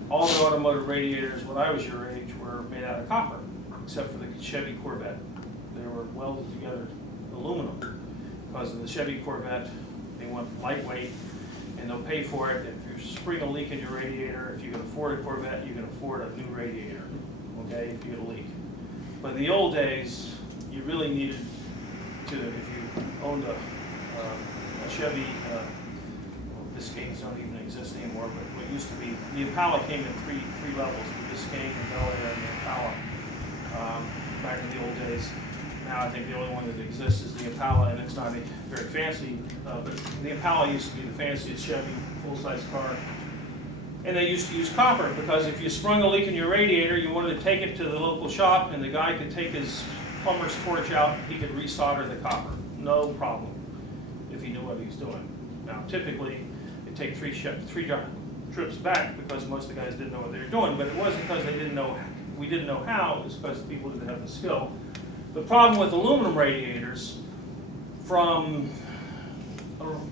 all the automotive radiators when I was your age were made out of copper, except for the Chevy Corvette. They were welded together aluminum. Because in the Chevy Corvette, they want lightweight, and they'll pay for it. If you spring a leak in your radiator, if you can afford a Corvette, you can afford a new radiator, okay, if you get a leak. But in the old days, you really needed to, if you owned a Chevy, Biscaynes don't even exist anymore, but what used to be, the Impala came in three levels, the Biscayne, the Bel Air, and the Impala, back in the old days. Now I think the only one that exists is the Impala, and it's not very fancy, but the Impala used to be the fanciest Chevy full-size car. And they used to use copper, because if you sprung a leak in your radiator, you wanted to take it to the local shop, and the guy could take his plumber's torch out, he could resolder the copper. No problem, if he knew what he was doing. Now typically, it'd take three trips back, because most of the guys didn't know what they were doing, but it wasn't because they didn't know, we didn't know how, it was because people didn't have the skill. The problem with aluminum radiators, from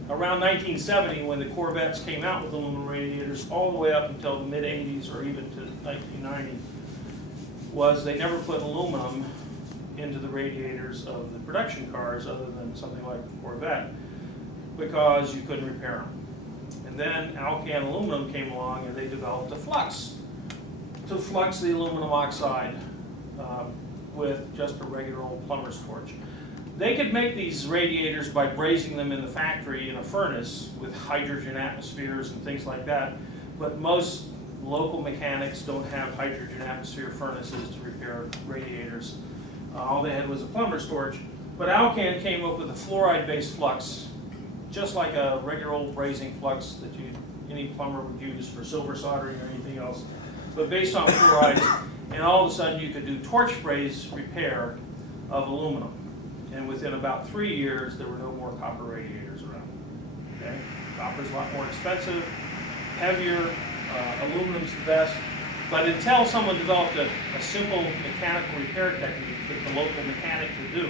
around 1970, when the Corvettes came out with aluminum radiators, all the way up until the mid-80s or even to 1990, was they never put aluminum into the radiators of the production cars other than something like the Corvette, because you couldn't repair them. And then Alcan aluminum came along, and they developed a flux to flux the aluminum oxide with just a regular old plumber's torch. They could make these radiators by brazing them in the factory in a furnace with hydrogen atmospheres and things like that, but most local mechanics don't have hydrogen atmosphere furnaces to repair radiators. All they had was a plumber's torch, but Alcan came up with a fluoride-based flux, just like a regular old brazing flux that any plumber would use for silver soldering or anything else, but based on fluoride. And all of a sudden you could do torch braze repair of aluminum. And within about 3 years, there were no more copper radiators around. Okay? Copper's a lot more expensive, heavier, aluminum's the best. But until someone developed a simple mechanical repair technique that the local mechanic could do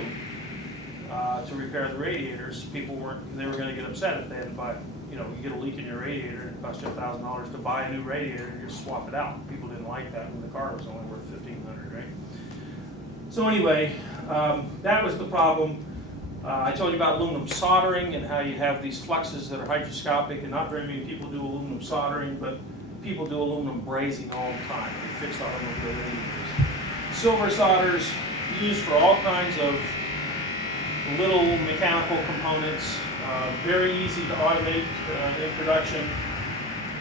to repair the radiators, they were going to get upset if they had to buy, you get a leak in your radiator and it costs you $1,000 to buy a new radiator and you just swap it out. People didn't like that when the car was only worth $1,500, right? So anyway, that was the problem. I told you about aluminum soldering and how you have these fluxes that are hygroscopic, and not very many people do aluminum soldering, but people do aluminum brazing all the time. They fix aluminum brazing. Silver solders used for all kinds of little mechanical components, very easy to automate in production,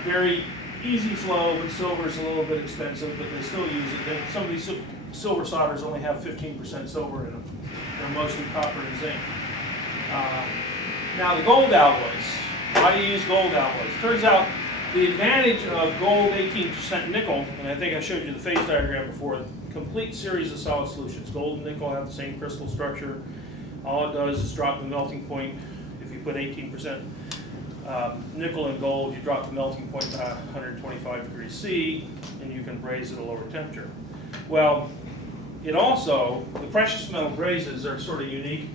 very easy flow, but silver is a little bit expensive, but they still use it. Some of these silver solders only have 15% silver in them. They're mostly copper and zinc. Now the gold alloys. Why do you use gold alloys? Turns out the advantage of gold 18% nickel, and I think I showed you the phase diagram before, complete series of solid solutions. Gold and nickel have the same crystal structure. All it does is drop the melting point. If you put 18% nickel and gold, you drop the melting point to 125 degrees C, and you can braze at a lower temperature. Well, it also, the precious metal brazes are sort of unique.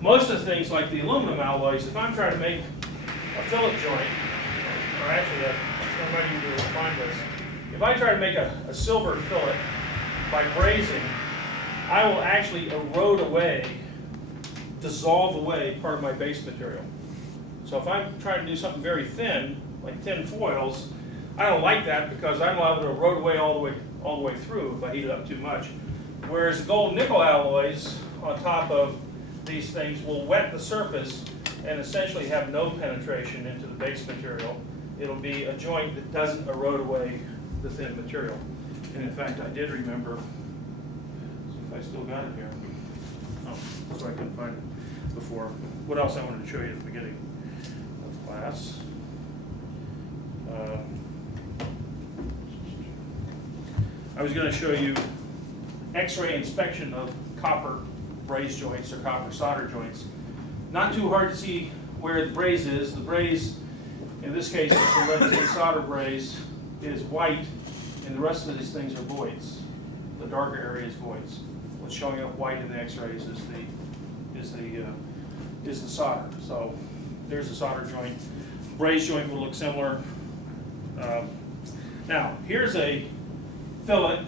Most of the things like the aluminum alloys, if I'm trying to make a fillet joint, or actually, I might even do a find this. If I try to make a silver fillet by brazing, I will actually erode away, dissolve away part of my base material. So if I'm trying to do something very thin, like tin foils, I don't like that because I'm liable to erode away all the way through if I heat it up too much. Whereas the gold nickel alloys on top of these things will wet the surface and essentially have no penetration into the base material. It'll be a joint that doesn't erode away the thin material. And in fact, I did remember, see if I still got it here. Oh, so I couldn't find it before. What else I wanted to show you at the beginning of class. I was going to show you X-ray inspection of copper braze joints or copper solder joints. Not too hard to see where the braze is. The braze, in this case, it's a lead-tin solder braze, is white, and the rest of these things are voids. The darker area is voids. What's showing up white in the X-rays is the solder. So there's the solder joint. Braze joint will look similar. Now here's a fillet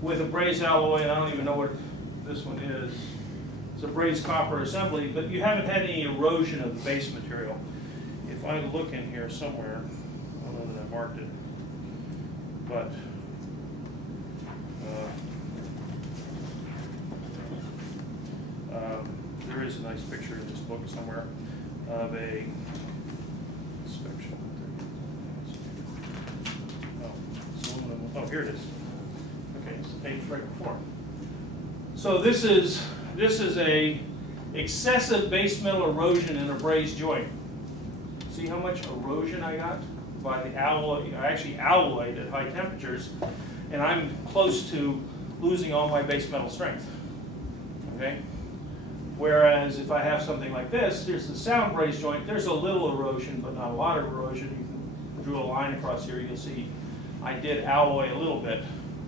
with a brazed alloy, and I don't even know what this one is. It's a brazed copper assembly, but you haven't had any erosion of the base material. If I look in here somewhere, I don't know that I marked it, but there is a nice picture in this book somewhere of a inspection. Oh, here it is. Okay, it's the page right before. So this is a excessive base metal erosion in a brazed joint. See how much erosion I got by the alloy? I actually alloyed at high temperatures, and I'm close to losing all my base metal strength. Okay. Whereas if I have something like this, here's the sound brazed joint. There's a little erosion, but not a lot of erosion. You can draw a line across here. You'll see I did alloy a little bit,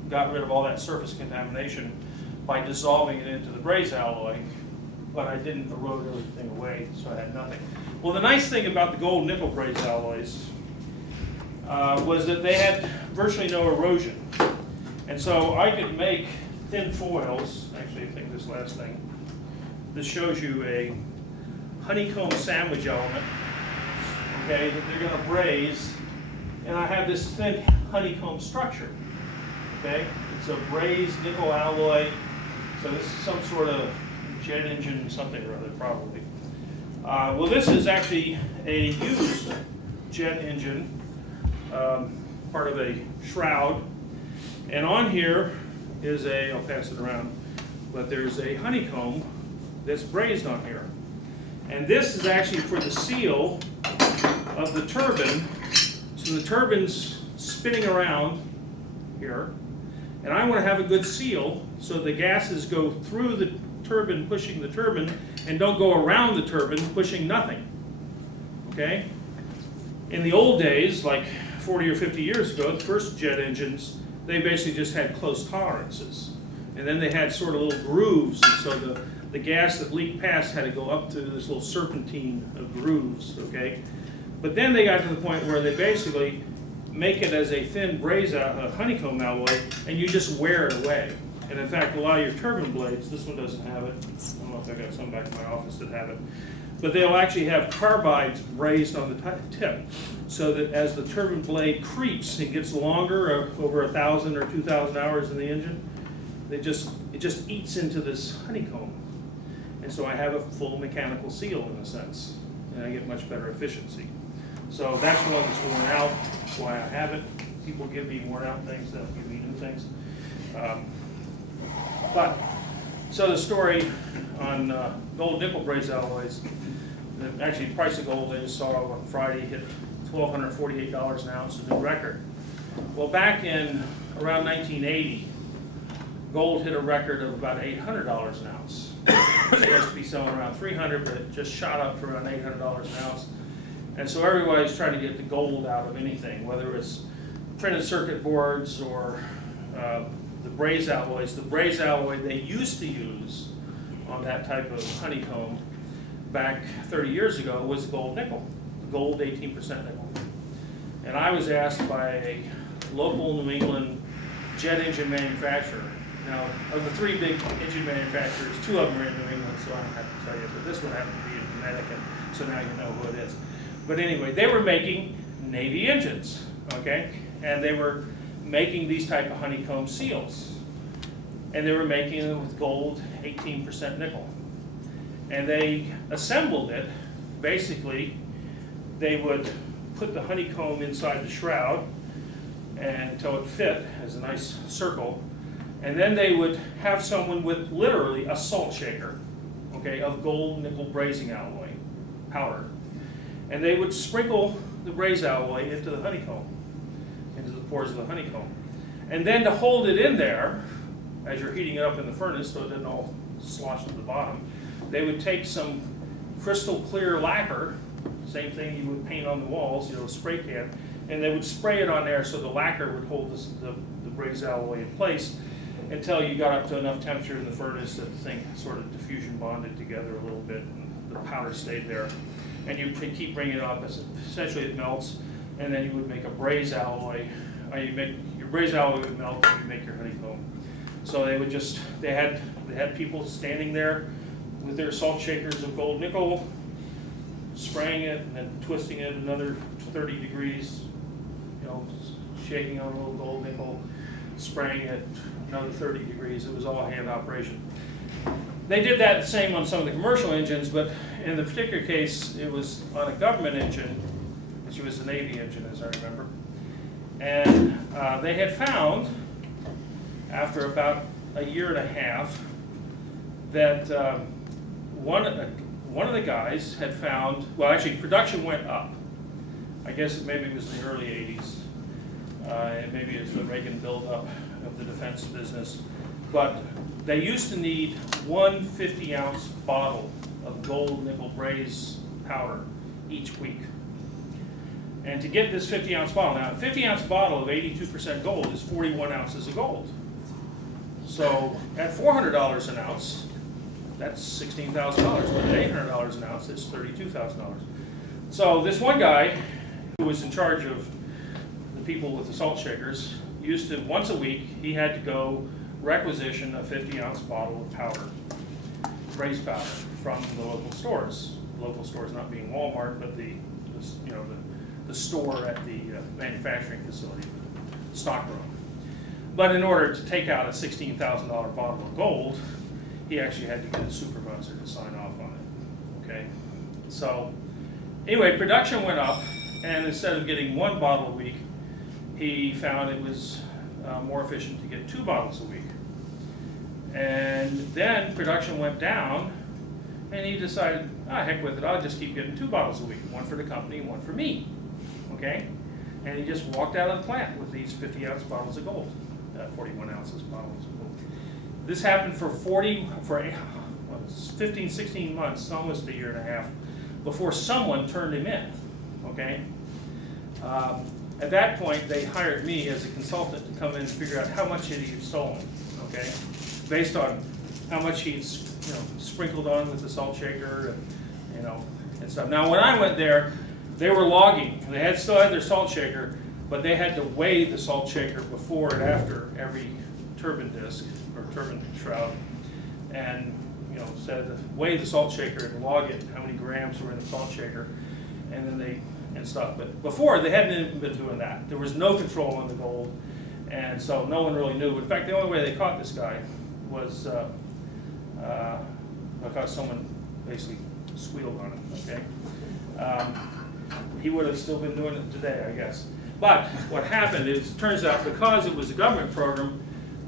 got rid of all that surface contamination by dissolving it into the braze alloy, but I didn't erode everything away, so I had nothing. Well, the nice thing about the gold nickel braze alloys was that they had virtually no erosion. And so I could make thin foils. Actually, I think this last thing, this shows you a honeycomb sandwich element, okay, that they're going to braze. And I have this thin honeycomb structure, okay? It's a brazed nickel alloy, so this is some sort of jet engine something or other, probably. Well, this is actually a used jet engine, part of a shroud. And on here is I'll pass it around, but there's a honeycomb that's brazed on here. And this is actually for the seal of the turbine. So the turbine's spinning around here, and I want to have a good seal so the gases go through the turbine, pushing the turbine, and don't go around the turbine, pushing nothing. Okay? In the old days, like 40 or 50 years ago, the first jet engines, they basically just had close tolerances. And then they had sort of little grooves, and so the gas that leaked past had to go up to this little serpentine of grooves, okay? But then they got to the point where they basically make it as a thin braze honeycomb alloy, and you just wear it away. And in fact, a lot of your turbine blades, this one doesn't have it. I don't know if I got some back in my office that have it. But they'll actually have carbides brazed on the tip, so that as the turbine blade creeps and gets longer, over 1,000 or 2,000 hours in the engine, it just eats into this honeycomb. And so I have a full mechanical seal in a sense, and I get much better efficiency. So that's one that's worn out. That's why I have it. People give me worn out things, they'll give me new things. So the story on gold nickel braze alloys, actually the price of gold I just saw on Friday hit $1,248 an ounce, a new record. Well, back in around 1980, gold hit a record of about $800 an ounce. It's supposed to be selling around $300, but it just shot up to around $800 an ounce. And so everybody's trying to get the gold out of anything, whether it's printed circuit boards or the braze alloys. The braze alloy they used to use on that type of honeycomb back 30 years ago was gold nickel, gold 18% nickel. And I was asked by a local New England jet engine manufacturer. Now, of the 3 big engine manufacturers, 2 of them are in New England, so I don't have to tell you, but this one happened to be in Connecticut, so now you know who it is. But anyway, they were making Navy engines, okay? And they were making these type of honeycomb seals. And they were making them with gold, 18% nickel. And they assembled it. Basically, they would put the honeycomb inside the shroud and until it fit as a nice circle. And then they would have someone with literally a salt shaker, okay, of gold nickel brazing alloy powder. And they would sprinkle the braze alloy into the honeycomb, into the pores of the honeycomb. And then to hold it in there, as you're heating it up in the furnace so it didn't all slosh to the bottom, they would take some crystal clear lacquer, same thing you would paint on the walls, you know, spray can, and they would spray it on there so the lacquer would hold the braze alloy in place until you got up to enough temperature in the furnace that the thing sort of diffusion bonded together a little bit and the powder stayed there. And you keep bringing it up, essentially it melts, and then you would make a braze alloy. Your braze alloy would melt and you make your honeycomb. So they would just, they had people standing there with their salt shakers of gold nickel, spraying it and then twisting it another 30 degrees, you know, shaking on a little gold nickel, spraying it another 30 degrees. It was all a hand operation. They did that the same on some of the commercial engines, but in the particular case, it was on a government engine, which was a Navy engine, as I remember. And they had found, after about a year and a half, that one of the guys had found, well, actually, production went up. I guess maybe it was in the early 80s. And maybe it's the Reagan buildup of the defense business. But they used to need one 50-ounce bottle of gold nickel braze powder each week. And to get this 50-ounce bottle, now a 50-ounce bottle of 82% gold is 41 ounces of gold. So at $400 an ounce, that's $16,000. But at $800 an ounce, it's $32,000. So this one guy who was in charge of the people with the salt shakers used to, once a week, he had to go requisition a 50-ounce bottle of powder, braze powder, from the local stores. Local stores not being Walmart, but the store at the manufacturing facility, the stock room. But in order to take out a $16,000 bottle of gold, he actually had to get a supervisor to sign off on it. Okay, so anyway, production went up, and instead of getting one bottle a week, he found it was more efficient to get 2 bottles a week. And then production went down, and he decided, heck with it, I'll just keep getting 2 bottles a week, one for the company and one for me. Okay? And he just walked out of the plant with these 50-ounce bottles of gold, 41 ounces bottles of gold. This happened for 15, 16 months, almost a year and a half, before someone turned him in. Okay? At that point, they hired me as a consultant to come in and figure out how much he had stolen. Okay? Based on how much he'd sprinkled on with the salt shaker and stuff. Now, when I went there, they were logging. They still had their salt shaker, but they had to weigh the salt shaker before and after every turbine disc or turbine shroud, and said weigh the salt shaker and log it, how many grams were in the salt shaker, and then and stuff. But before, they hadn't even been doing that. There was no control on the gold, and so no one really knew. In fact, the only way they caught this guy was because someone basically squealed on him. Okay, he would have still been doing it today, I guess. But what happened is, it turns out, because it was a government program,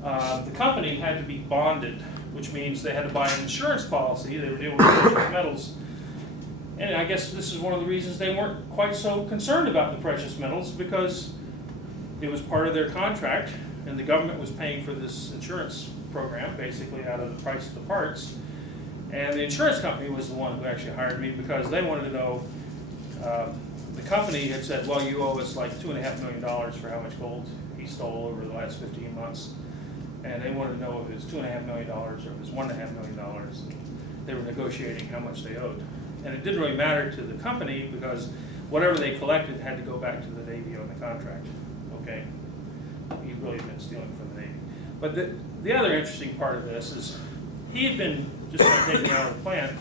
the company had to be bonded, which means they had to buy an insurance policy. They were dealing with precious metals. And I guess this is one of the reasons they weren't quite so concerned about the precious metals, because it was part of their contract, and the government was paying for this insurance program, basically out of the price of the parts. And the insurance company was the one who actually hired me, because they wanted to know, the company had said, well, you owe us like $2.5 million for how much gold he stole over the last 15 months. And they wanted to know if it was $2.5 million or if it was $1.5 million. They were negotiating how much they owed. And it didn't really matter to the company, because whatever they collected had to go back to the Navy on the contract. Okay? He really had been stealing from the Navy. But the other interesting part of this is, he had been, just by taking it out of the plant,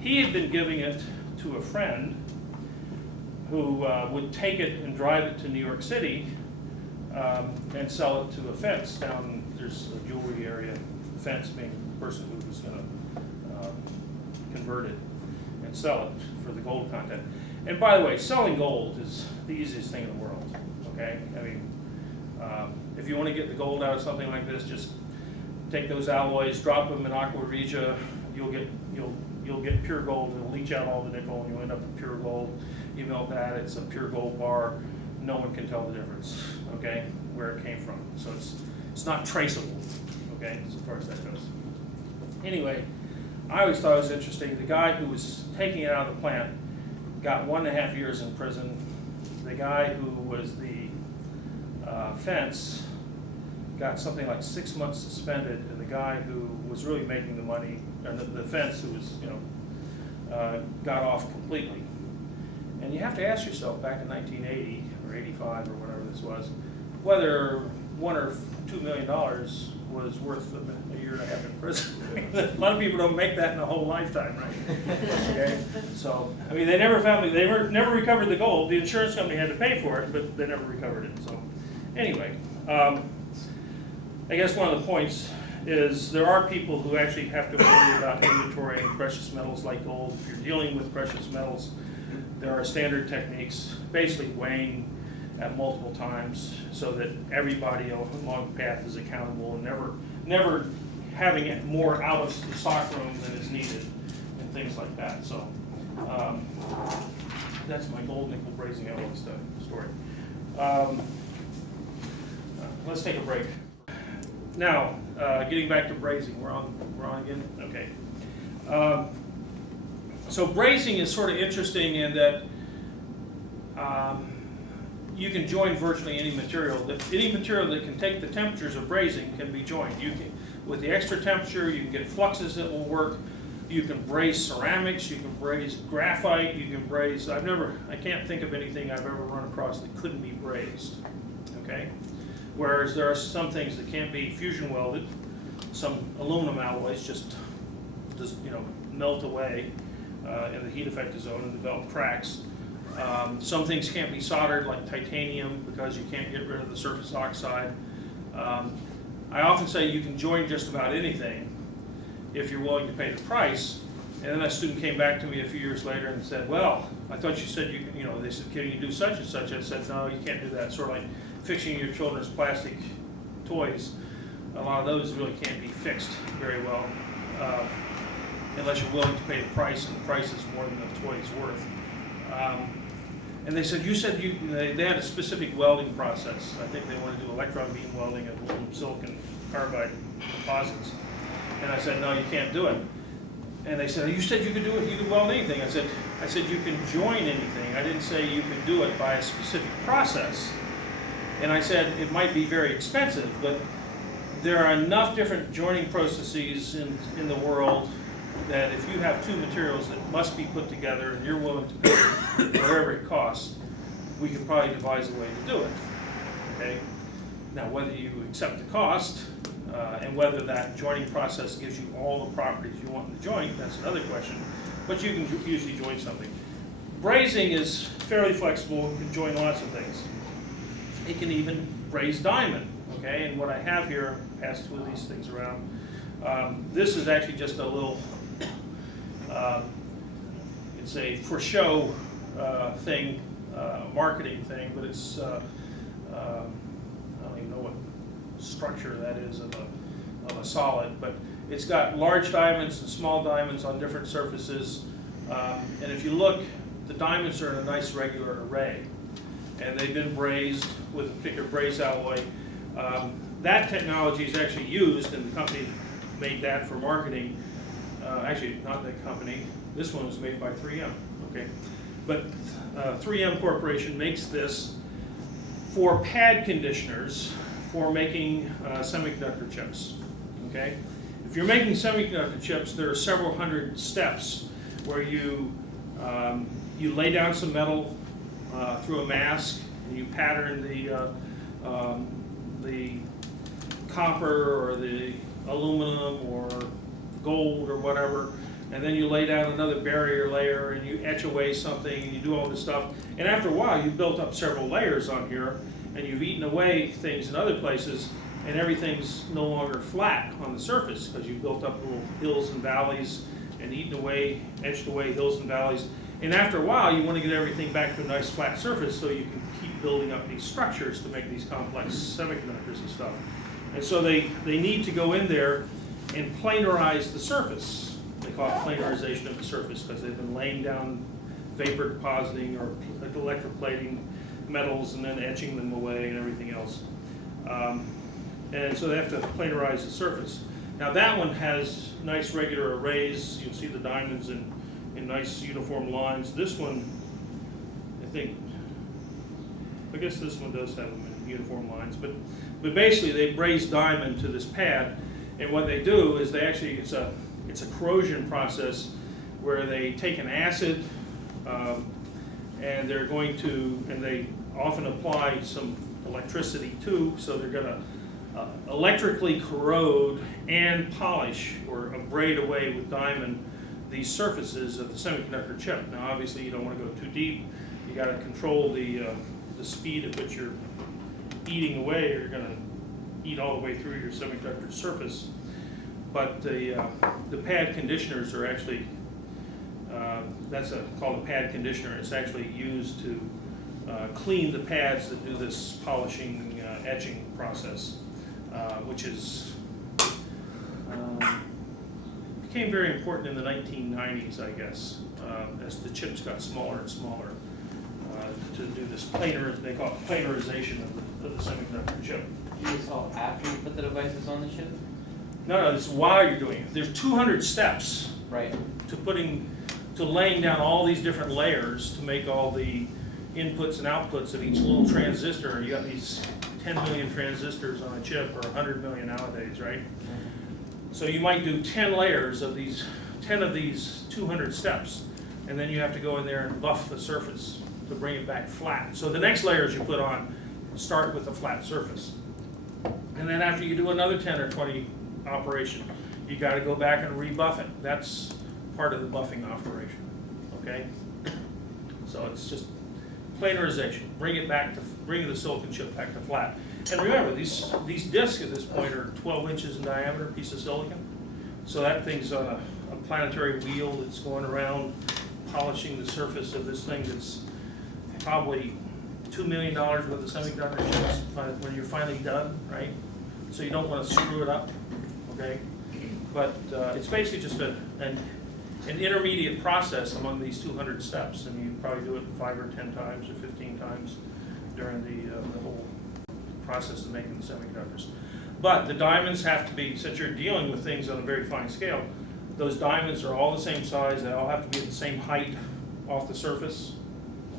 he had been giving it to a friend who would take it and drive it to New York City and sell it to a fence down, there's a jewelry area, fence being the person who was going to convert it and sell it for the gold content. And by the way, selling gold is the easiest thing in the world, okay? I mean, if you want to get the gold out of something like this, just take those alloys, drop them in aqua regia, you'll get pure gold. It'll leach out all the nickel, and you'll end up with pure gold. You melt that, it's a pure gold bar. No one can tell the difference, okay, where it came from. So it's not traceable, okay, as far as that goes. Anyway, I always thought it was interesting. The guy who was taking it out of the plant got 1.5 years in prison. The guy who was the fence got something like 6 months suspended, and the guy who was really making the money, or the fence who was, got off completely. And you have to ask yourself, back in 1980 or 85 or whatever this was, whether $1 or $2 million was worth a year and a half in prison. A lot of people don't make that in a whole lifetime, right? Okay? So, I mean, they never recovered the gold. The insurance company had to pay for it, but they never recovered it. So, anyway, I guess one of the points is there are people who actually have to worry about inventorying precious metals like gold. If you're dealing with precious metals, there are standard techniques, basically weighing at multiple times so that everybody along the path is accountable, and never having it more out of the stock room than is needed, and things like that. So that's my gold nickel brazing alloy story. Let's take a break. Now, getting back to brazing, we're on again? Okay. So brazing is sort of interesting in that you can join virtually any material. Any material that can take the temperatures of brazing can be joined. You can, with the extra temperature, you can get fluxes that will work. You can braze ceramics. You can braze graphite. You can braze. I can't think of anything I've ever run across that couldn't be brazed. Okay. Whereas there are some things that can't be fusion welded. Some aluminum alloys just melt away in the heat effector zone and develop cracks. Some things can't be soldered, like titanium, because you can't get rid of the surface oxide. I often say you can join just about anything if you're willing to pay the price. And then a student came back to me a few years later and said, well, I thought you said they said, can you do such and such? I said, no, you can't do that. Sort of like fixing your children's plastic toys. A lot of those really can't be fixed very well unless you're willing to pay the price, and the price is more than the toy is worth. And they said, they had a specific welding process. I think they want to do electron beam welding of aluminum silicon carbide composites. And I said, no, you can't do it. And they said, you said you could do it, you could weld anything. I said, you can join anything. I didn't say you could do it by a specific process. And I said, it might be very expensive, but there are enough different joining processes in the world that if you have two materials that must be put together and you're willing to pay whatever it costs, we could probably devise a way to do it. Okay? Now, whether you accept the cost And whether that joining process gives you all the properties you want in the joint, that's another question. But you can usually join something. Brazing is fairly flexible. It can join lots of things. It can even braze diamond. Okay, and what I have here, pass two of these things around. This is actually just a little, it's a for show thing, marketing thing, but it's, I don't even know what structure that is of a solid, but it's got large diamonds and small diamonds on different surfaces. And if you look, the diamonds are in a nice regular array, and they've been brazed with a particular braze alloy. That technology is actually used, and the company made that for marketing. Actually, not that company. This one was made by 3M. Okay, but 3M Corporation makes this for pad conditioners for making semiconductor chips. Okay, if you're making semiconductor chips, there are several hundred steps where you lay down some metal through a mask, and you pattern the copper or the aluminum or gold or whatever, and then you lay down another barrier layer and you etch away something and you do all this stuff. And after a while, you've built up several layers on here, and you've eaten away things in other places, and everything's no longer flat on the surface because you've built up little hills and valleys and eaten away, etched away hills and valleys. And after a while, you want to get everything back to a nice flat surface so you can keep building up these structures to make these complex semiconductors and stuff. And so they need to go in there and planarize the surface. They call it planarization of the surface because they've been laying down vapor depositing or electroplating metals and then etching them away and everything else. And so they have to planarize the surface. Now that one has nice regular arrays. You'll see the diamonds in nice uniform lines. This one, I guess this one does have them in uniform lines, but basically they braze diamond to this pad, and what they do is it's a corrosion process where they take an acid and they often apply some electricity too, so they're going to electrically corrode and polish or abrade away with diamond these surfaces of the semiconductor chip. Now obviously you don't want to go too deep. You got to control the speed at which you're eating away, or you're going to eat all the way through your semiconductor surface. But the pad conditioners are actually, called a pad conditioner. It's actually used to clean the pads that do this polishing, etching process, which became very important in the 1990s, I guess, as the chips got smaller and smaller, to do this they call it planarization of the semiconductor chip. Do you install after you put the devices on the chip? No, this is while you're doing it. There's 200 steps Right. to laying down all these different layers to make all the inputs and outputs of each little transistor. You got these 10 million transistors on a chip, or 100 million nowadays, right? So you might do 10 layers of these, 10 of these 200 steps, and then you have to go in there and buff the surface to bring it back flat. So the next layers you put on start with a flat surface. And then after you do another 10 or 20 operation, you got to go back and rebuff it. That's part of the buffing operation, okay? So it's just planarization, bring the silicon chip back to flat. And remember, these discs at this point are 12 inches in diameter, piece of silicon. So that thing's on a planetary wheel that's going around polishing the surface of this thing that's probably $2 million worth of semiconductor chips when you're finally done, right? So you don't want to screw it up, okay? But it's basically just an intermediate process among these 200 steps, and you probably do it 5 or 10 times or 15 times during the whole process of making the semiconductors. But the diamonds have to be, since you're dealing with things on a very fine scale, those diamonds are all the same size. They all have to be at the same height off the surface,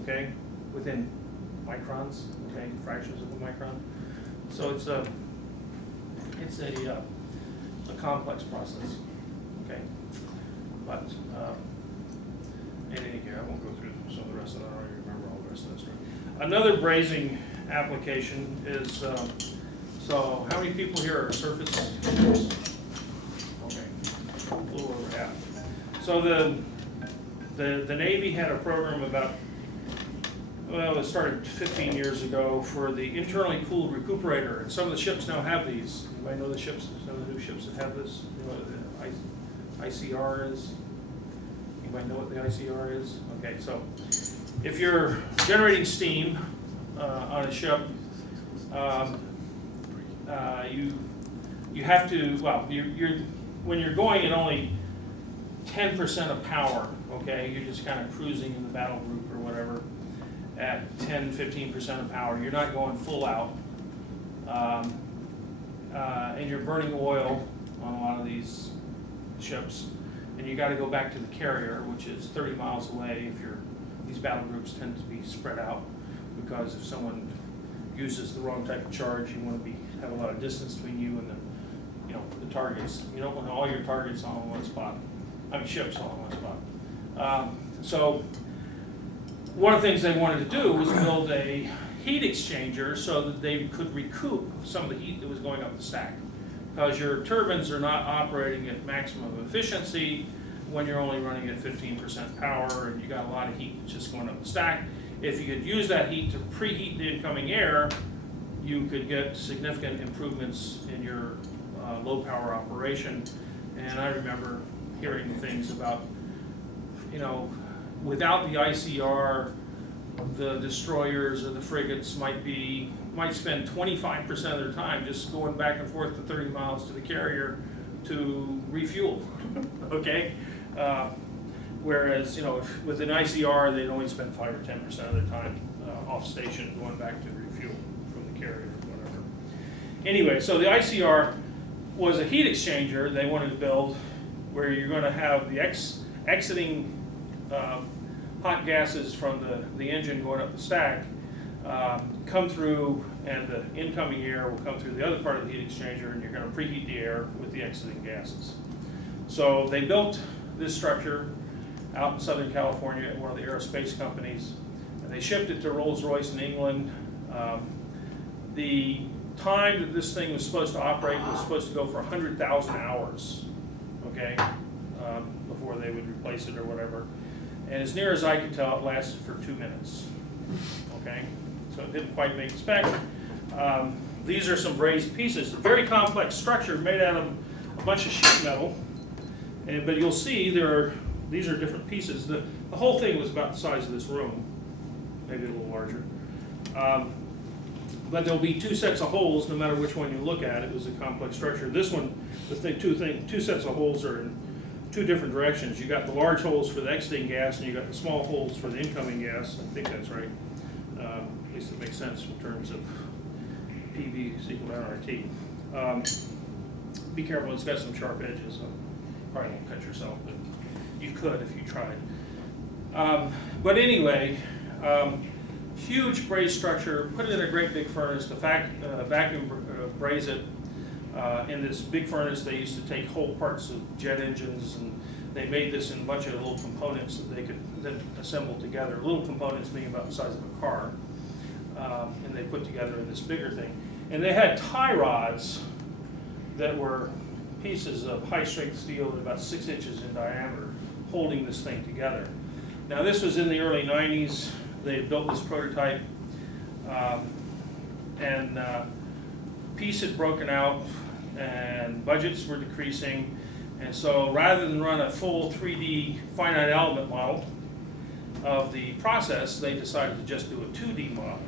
okay, within microns, okay, fractions of a micron. So it's a complex process, okay. But anything here, I won't go through some of the rest of it. I don't already remember all the rest of that stuff. Another brazing application is So how many people here are surface engineers? Okay, a little over half. So the Navy had a program about, well, it started 15 years ago for the internally cooled recuperator, and some of the ships now have these. Anybody know the ships, some of the new ships that have this? You know what the ICR is? Anybody know what the ICR is? Okay, so if you're generating steam on a ship, you have to, well, when you're going at only 10% of power, okay, you're just kind of cruising in the battle group or whatever at 10-15% of power. You're not going full out, and you're burning oil on a lot of these ships, and you got to go back to the carrier, which is 30 miles away. These battle groups tend to be spread out, because if someone uses the wrong type of charge, you want to have a lot of distance between you and the targets. You don't want all your targets all in one spot. I mean, ships all in one spot. So one of the things they wanted to do was build a heat exchanger so that they could recoup some of the heat that was going up the stack. Because your turbines are not operating at maximum efficiency when you're only running at 15% power and you got a lot of heat just going up the stack. If you could use that heat to preheat the incoming air, you could get significant improvements in your low power operation. And I remember hearing things about, without the ICR, the destroyers or the frigates might spend 25% of their time just going back and forth to 30 miles to the carrier to refuel. Okay? Whereas, with an ICR, they'd only spend 5 or 10% of their time off station going back to refuel from the carrier or whatever. Anyway, so the ICR was a heat exchanger they wanted to build where you're going to have the exiting hot gases from the engine going up the stack come through, and the incoming air will come through the other part of the heat exchanger, and you're going to preheat the air with the exiting gases. So they built this structure out in Southern California at one of the aerospace companies, and they shipped it to Rolls-Royce in England. The time that this thing was supposed to operate was supposed to go for 100,000 hours, okay, before they would replace it or whatever. And as near as I could tell, it lasted for 2 minutes, okay? So it didn't quite make spec. These are some brazed pieces. A very complex structure made out of a bunch of sheet metal. But you'll see these are different pieces. The whole thing was about the size of this room, maybe a little larger. But there'll be 2 sets of holes no matter which one you look at. It was a complex structure. This one, two sets of holes are in 2 different directions. You got the large holes for the exiting gas, and you got the small holes for the incoming gas. I think that's right. At least it makes sense in terms of PV is equal to nRT. Be careful, it's got some sharp edges. So probably won't cut yourself, but you could if you tried. But anyway, huge braze structure, put it in a great big furnace, to vacuum braze it. In this big furnace, they used to take whole parts of jet engines, and they made this in a bunch of little components that they could then assemble together. Little components being about the size of a car, and they put together in this bigger thing. And they had tie rods that were pieces of high-strength steel at about 6 inches in diameter, holding this thing together. Now, this was in the early 90s. They had built this prototype, and piece had broken out, and budgets were decreasing. And so rather than run a full 3D finite element model of the process, they decided to just do a 2D model.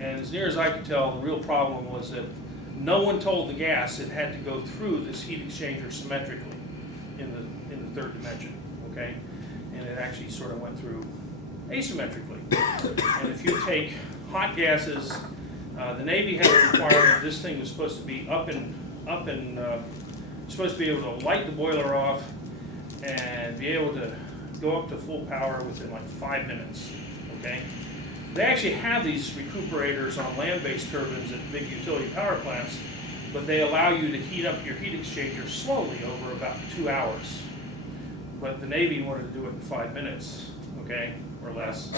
And as near as I could tell, the real problem was that no one told the gas it had to go through this heat exchanger symmetrically in the 3rd dimension, okay? And it actually sort of went through asymmetrically. And if you take hot gases, the Navy had a requirement. This thing was supposed to be supposed to be able to light the boiler off and be able to go up to full power within like 5 minutes, okay? They actually have these recuperators on land-based turbines at big utility power plants, but they allow you to heat up your heat exchanger slowly over about 2 hours. But the Navy wanted to do it in 5 minutes, okay, or less.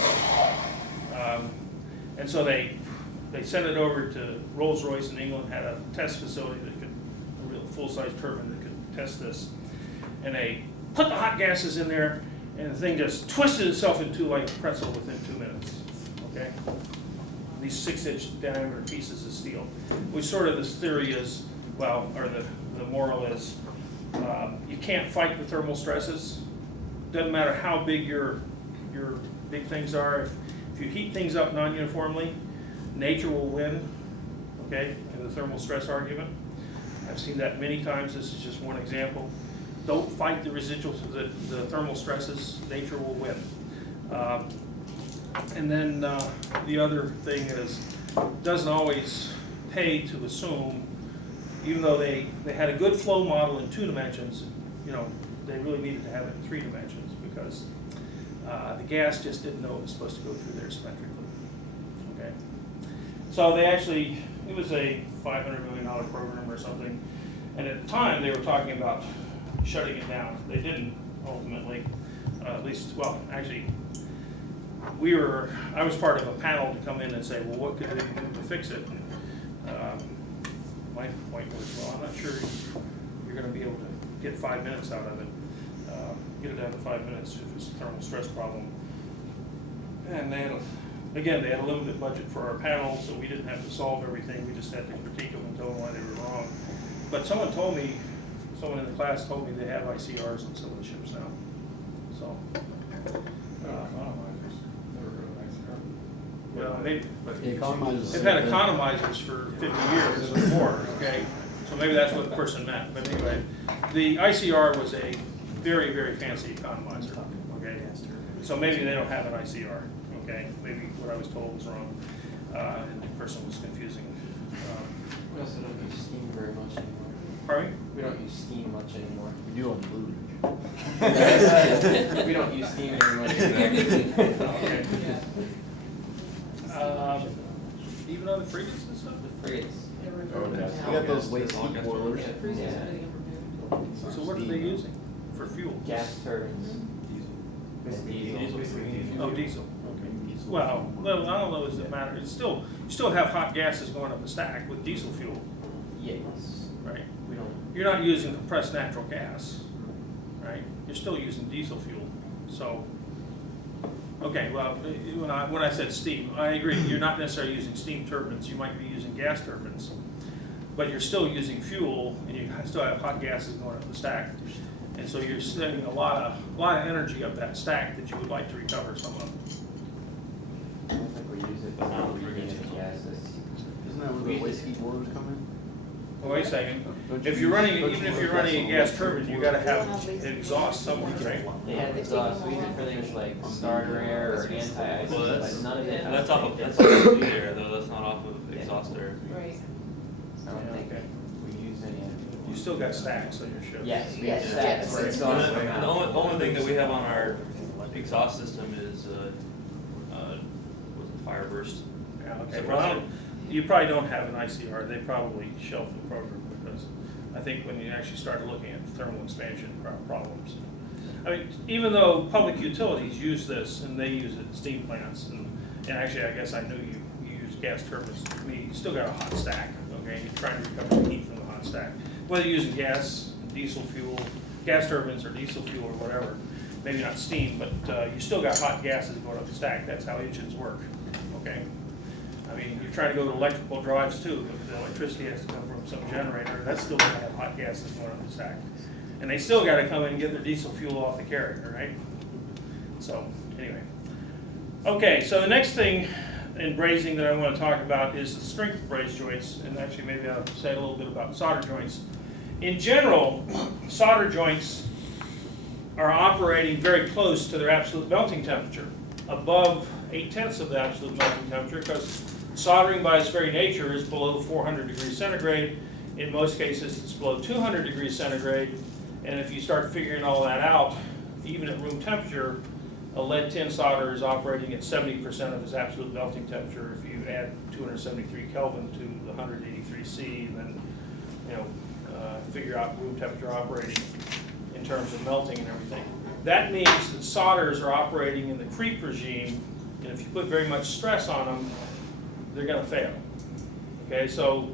And so they they sent it over to Rolls-Royce in England, had a test facility that could, a real full-size turbine that could test this. And they put the hot gases in there, and the thing just twisted itself into like a pretzel within 2 minutes, okay? These 6-inch diameter pieces of steel, which sort of this theory is, well, or the moral is, you can't fight the thermal stresses. Doesn't matter how big your big things are. If you heat things up non-uniformly, nature will win, okay, in the thermal stress argument. I've seen that many times. This is just one example. Don't fight the residuals, the thermal stresses. Nature will win. And then the other thing is, it doesn't always pay to assume, even though they had a good flow model in 2 dimensions, you know, they really needed to have it in 3 dimensions because the gas just didn't know it was supposed to go through there symmetrically. Okay, so they actually, it was a $500 million program or something, and at the time they were talking about shutting it down. They didn't ultimately, at least, well, actually, I was part of a panel to come in and say, well, what could they do to fix it? And, my point was, well, I'm not sure you're going to be able to get 5 minutes out of it. Get it down to 5 minutes if it's a thermal stress problem. And then, again, they had a limited budget for our panel, so we didn't have to solve everything. We just had to critique them and tell them why they were wrong. But someone in the class told me they have ICRs on some of the ships now. So, well, they've had economizers for 50 years or more, okay? So maybe that's what the person meant. But anyway, the ICR was a very, very fancy economizer, okay? So maybe they don't have an ICR, okay? Maybe what I was told was wrong, and the person was confusing. We also don't use steam very much anymore. Pardon me? We don't use steam much anymore. We do on Blue We don't use steam very much anymore. Okay. Even on the frigates and stuff? The frigates. We got those waste heat boilers. So what are they using for fuel? Gas turbines. Diesel. Oh, diesel. Okay. Well, I don't know. Does it matter? It's still, you still have hot gases going up the stack with diesel fuel, Yes. right? We don't. You're not using compressed natural gas, right? You're still using diesel fuel. So, okay. Well, when I said steam, I agree. You're not necessarily using steam turbines. You might be using gas turbines, but you're still using fuel, and you still have hot gases going up the stack. And so you're sending a lot of energy up that stack that you would like to recover some of. I don't think we use it, but not really in gases. Isn't that where the waste heat boilers come in? Well, wait a second. If you're running, even if you're running a gas turbine, you got to have exhaust somewhere, right? They have exhaust. We use it for things like starter air or anti-ice, Well, but that's, none of it. that's off of the air though. That's not off of exhaust air. Right. I don't think Okay. we use any of it. You still got stacks on your ship. Yes, we have Yes, stacks yes. where The exhaust come out. only thing that we have on our exhaust system is was it fire burst. Yeah, okay. Well, you probably don't have an ICR. They probably shelved the program because I think when you actually started looking at thermal expansion problems. I mean, even though public utilities use this and they use it in steam plants, and actually I guess I knew you use gas turbines. I mean, you still got a hot stack, okay? You're trying to recover the heat from the hot stack. Whether you're using gas, diesel fuel, gas turbines or diesel fuel or whatever, maybe not steam, but you still got hot gases going up the stack. That's how engines work, okay? I mean, you're trying to go to electrical drives too, but the electricity has to come from some generator. That's still going to have hot gases going up the stack. And they still got to come in and get their diesel fuel off the carrier, right? So, anyway. Okay, so the next thing in brazing that I want to talk about is the strength of braze joints, and actually maybe I'll say a little bit about solder joints. In general, solder joints are operating very close to their absolute melting temperature, above 8/10 of the absolute melting temperature, because soldering by its very nature is below 400 degrees centigrade. In most cases, it's below 200 degrees centigrade. And if you start figuring all that out, even at room temperature, a lead tin solder is operating at 70% of its absolute melting temperature. If you add 273 Kelvin to the 183 C, then figure out room temperature operating in terms of melting and everything. That means that solders are operating in the creep regime, and if you put very much stress on them, they're going to fail. Okay, so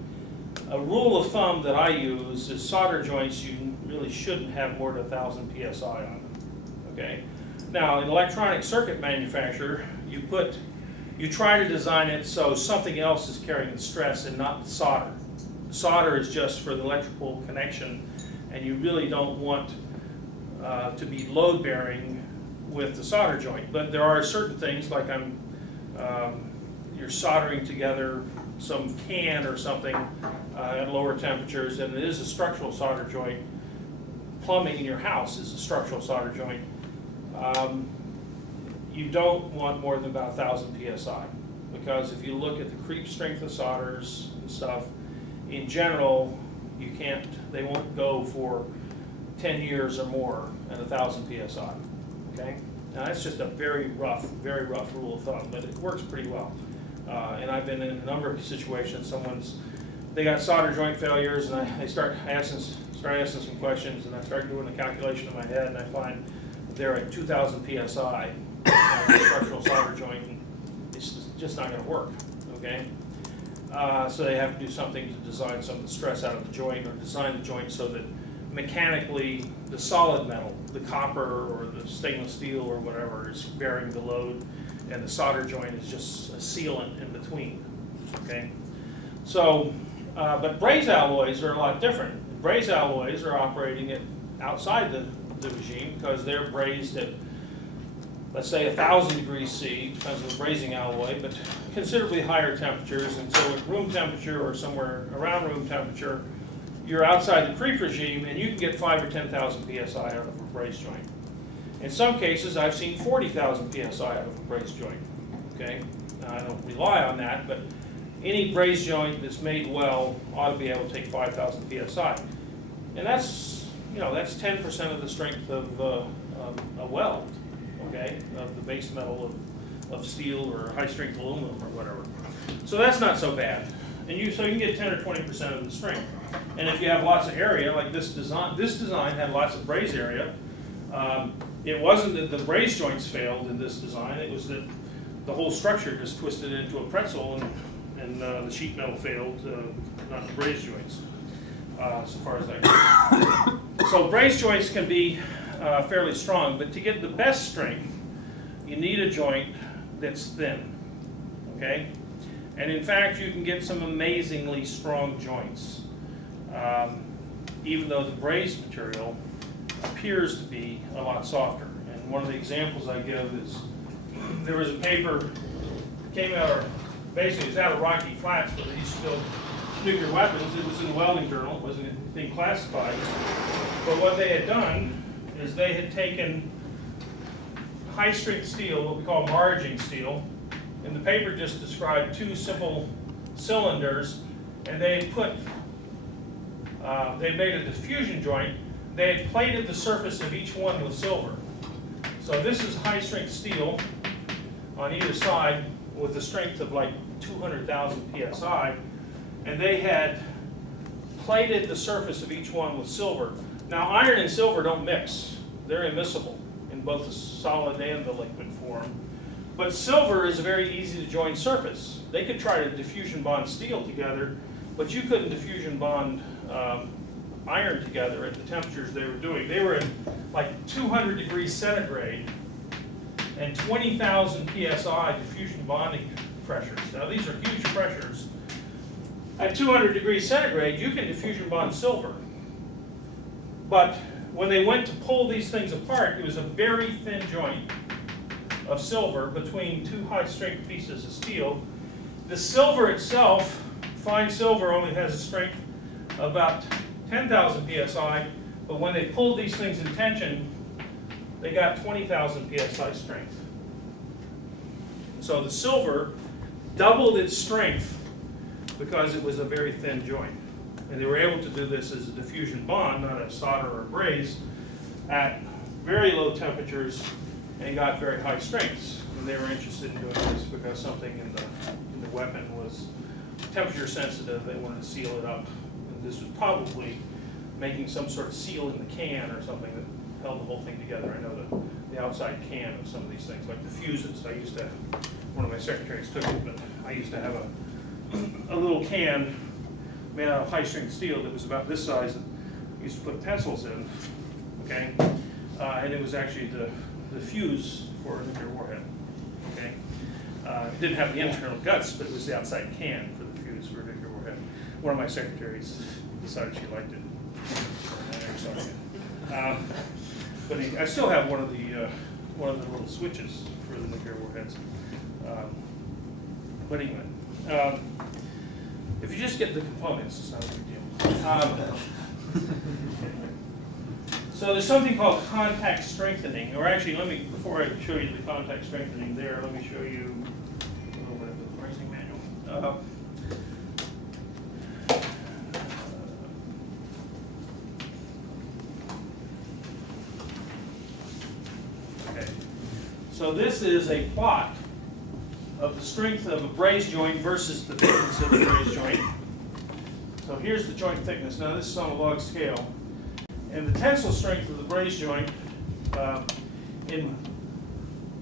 a rule of thumb that I use is solder joints, you really shouldn't have more than 1,000 PSI on them. Okay, now in electronic circuit manufacture, you try to design it so something else is carrying the stress and not the solder. The solder is just for the electrical connection, and you really don't want to be load bearing with the solder joint. But there are certain things like you're soldering together some can or something at lower temperatures, and it is a structural solder joint. Plumbing in your house is a structural solder joint. You don't want more than about 1,000 PSI, because if you look at the creep strength of solders and stuff, in general, they won't go for 10 years or more at 1,000 PSI, okay? Now that's just a very rough rule of thumb, but it works pretty well. And I've been in a number of situations, they got solder joint failures, and I start asking some questions, and I start doing the calculation in my head, and I find they're at 2,000 PSI on the structural solder joint, and it's just not going to work, okay? So they have to do something to design some of the stress out of the joint, or design the joint so that mechanically the solid metal, the copper or the stainless steel or whatever, is bearing the load, and the solder joint is just a sealant in between, okay? So, but braze alloys are a lot different. Braze alloys are operating at outside the regime because they're brazed at, let's say, 1,000 degrees C, depends on the brazing alloy, but considerably higher temperatures. And so at room temperature or somewhere around room temperature, you're outside the creep regime, and you can get 5,000 or 10,000 PSI out of a braze joint. In some cases, I've seen 40,000 PSI out of a braze joint. Okay, now, I don't rely on that, but any braze joint that's made well ought to be able to take 5,000 PSI, and that's 10% of the strength of a weld. Okay, of the base metal of steel or high strength aluminum or whatever. So that's not so bad, and so you can get 10 or 20% of the strength. And if you have lots of area, like this design had lots of braze area. It wasn't that the braze joints failed in this design, it was that the whole structure just twisted into a pretzel, and the sheet metal failed, not the braze joints, as far as I know. So braze joints can be fairly strong, but to get the best strength, you need a joint that's thin, okay? And in fact, you can get some amazingly strong joints, even though the brazed material appears to be a lot softer. And one of the examples I give is, there was a paper that came out, basically it's out of Rocky Flats, but they used to build nuclear weapons. It was in the welding journal, it wasn't being classified. But what they had done is they had taken high strength steel, what we call marging steel, and the paper just described two simple cylinders, and they had they made a diffusion joint. They had plated the surface of each one with silver. So this is high strength steel on either side with a strength of like 200,000 PSI, and they had plated the surface of each one with silver. Now iron and silver don't mix. They're immiscible in both the solid and the liquid form. But silver is a very easy to join surface. They could try to diffusion bond steel together, but you couldn't diffusion bond iron together at the temperatures they were doing. They were at like 200 degrees centigrade and 20,000 PSI diffusion bonding pressures. Now these are huge pressures. At 200 degrees centigrade, you can diffusion bond silver. But when they went to pull these things apart, it was a very thin joint of silver between two high strength pieces of steel. The silver itself, fine silver, only has a strength of about 10,000 PSI, but when they pulled these things in tension, they got 20,000 PSI strength. So the silver doubled its strength because it was a very thin joint. And they were able to do this as a diffusion bond, not a solder or braze, at very low temperatures and got very high strengths. And they were interested in doing this because something in the weapon was temperature sensitive. They wanted to seal it up. And this was probably making some sort of seal in the can or something that held the whole thing together. I know the outside can of some of these things, like the fuses. One of my secretaries took it, but I used to have a little can made out of high-strength steel that was about this size that we used to put pencils in, okay? And it was actually the fuse for a nuclear warhead, okay? It didn't have the internal guts, but it was the outside can for the fuse for a nuclear warhead. One of my secretaries decided she liked it. But I still have one of the little switches for the nuclear warheads. But anyway, if you just get the components, it's not a big deal. So there's something called contact strengthening, or actually, before I show you the contact strengthening there, let me show you a little bit of the Brazing manual. Okay, so this is a plot of the strength of a braze joint versus the thickness of the braze joint. So here's the joint thickness. Now this is on a log scale. And the tensile strength of the braze joint,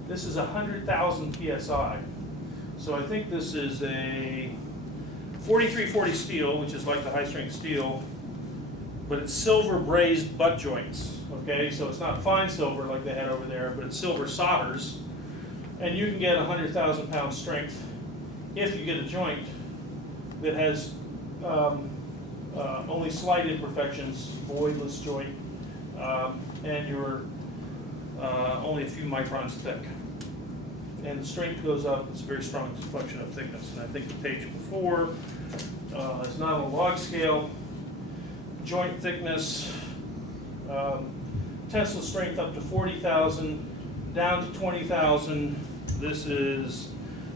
this is 100,000 psi. So I think this is a 4340 steel, which is like the high strength steel, but it's silver brazed butt joints. Okay, so it's not fine silver like they had over there, but it's silver solders. And you can get 100,000 pound strength if you get a joint that has only slight imperfections, voidless joint, and you're only a few microns thick. And the strength goes up. It's a very strong function of thickness. And I think the page before is not on a log scale. Joint thickness, tensile strength up to 40,000, down to 20,000. This is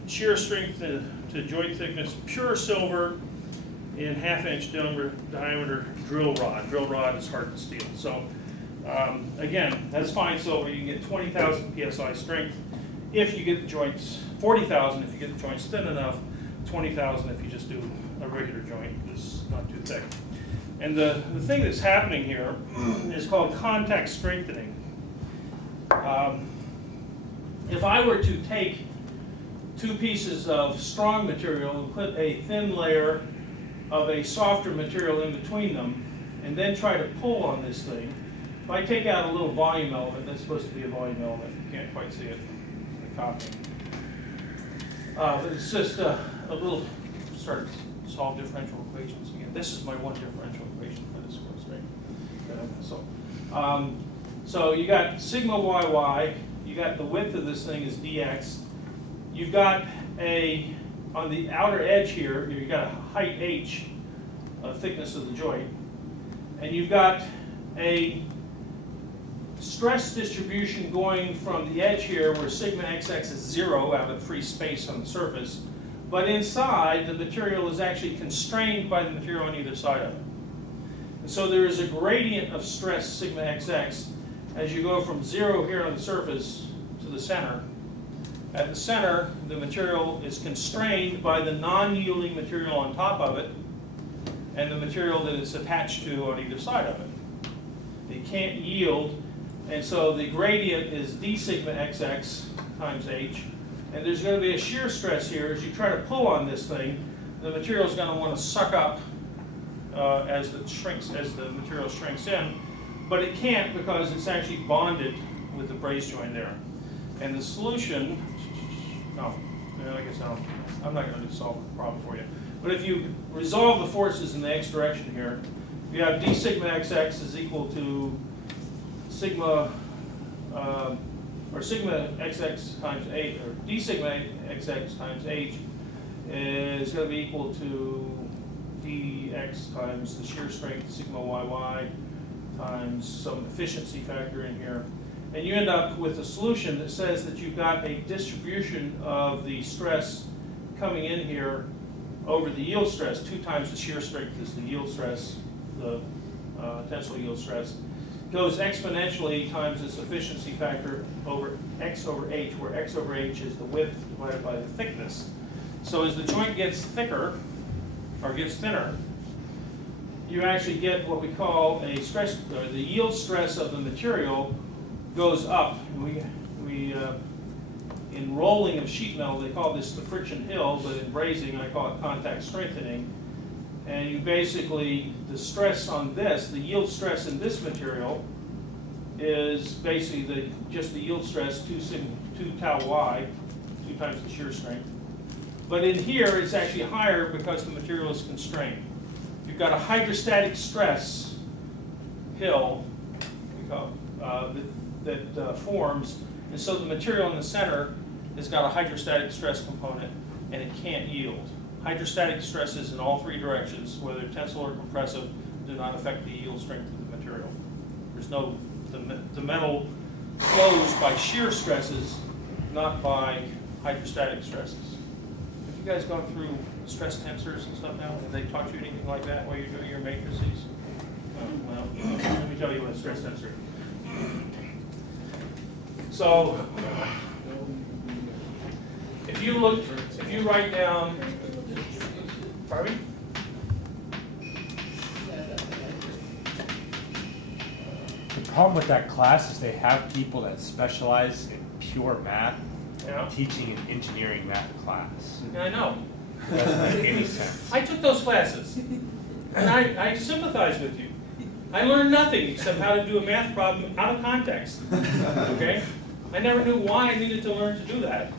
shear strength to joint thickness, pure silver in half-inch diameter drill rod. Drill rod is hardened steel. So again, that's fine silver. You can get 20,000 psi strength if you get the joints, 40,000 if you get the joints thin enough, 20,000 if you just do a regular joint that's not too thick. And the thing that's happening here is called contact strengthening. If I were to take two pieces of strong material and put a thin layer of a softer material in between them, and then try to pull on this thing, if I take out a little volume element, that's supposed to be a volume element, you can't quite see it in the copy. But it's just a little, start to solve differential equations again. This is my one differential equation for this course, right? So you got sigma yy, you got the width of this thing is dx. You've got on the outer edge here, you've got a height h, thickness of the joint, and you've got a stress distribution going from the edge here where sigma xx is 0 out of free space on the surface, but inside the material is actually constrained by the material on either side of it. And so there is a gradient of stress sigma xx as you go from 0 here on the surface to the center. At the center, the material is constrained by the non-yielding material on top of it and the material that it's attached to on either side of it. It can't yield, and so the gradient is d sigma xx times h, and there's going to be a shear stress here. As you try to pull on this thing, the material is going to want to suck up as the material shrinks in, but it can't because it's actually bonded with the braze joint there. And the solution, I guess I'm not going to solve the problem for you. But if you resolve the forces in the x direction here, you have d sigma xx is equal to sigma, or sigma xx times h, or d sigma xx times h is going to be equal to dx times the shear strength sigma yy times some efficiency factor in here. And you end up with a solution that says that you've got a distribution of the stress coming in here over the yield stress. 2 times the shear strength is the yield stress, the tensile yield stress. Goes exponentially times this efficiency factor over x over h, where x over h is the width divided by the thickness. So as the joint gets thicker, or gets thinner, you actually get what we call a stress, or the yield stress of the material goes up. In rolling of sheet metal, they call this the friction hill, but in brazing, I call it contact strengthening. And you basically, the stress on this, the yield stress in this material is basically just the yield stress, 2 tau y, 2 times the shear strength. But in here, it's actually higher because the material is constrained. You've got a hydrostatic stress hill that forms, and so the material in the center has got a hydrostatic stress component, and it can't yield. Hydrostatic stresses in all 3 directions, whether tensile or compressive, do not affect the yield strength of the material. There's no, the metal flows by shear stresses, not by hydrostatic stresses. Have you guys gone through stress tensors and stuff now? Have they taught you anything like that while you're doing your matrices? Well, let me tell you what a stress tensor is. So, if you write down, pardon me? The problem with that class is they have people that specialize in pure math teaching an engineering math class. Yeah, I know. It doesn't make any sense. I took those classes, and I sympathize with you. I learned nothing except how to do a math problem out of context. Okay? I never knew why I needed to learn to do that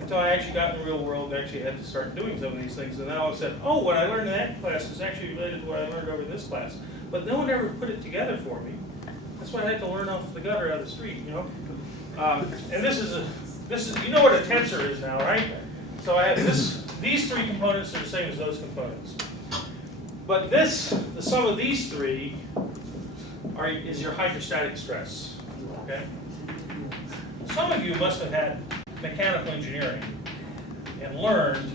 until I actually got in the real world and actually had to start doing some of these things. And then all of a sudden, oh, what I learned in that class is actually related to what I learned over this class. But no one ever put it together for me. That's why I had to learn off the gutter out of the street, you know. And this is you know what a tensor is now, right? So I have these 3 components are the same as those components. But the sum of these 3 is your hydrostatic stress. Okay. Some of you must have had mechanical engineering and learned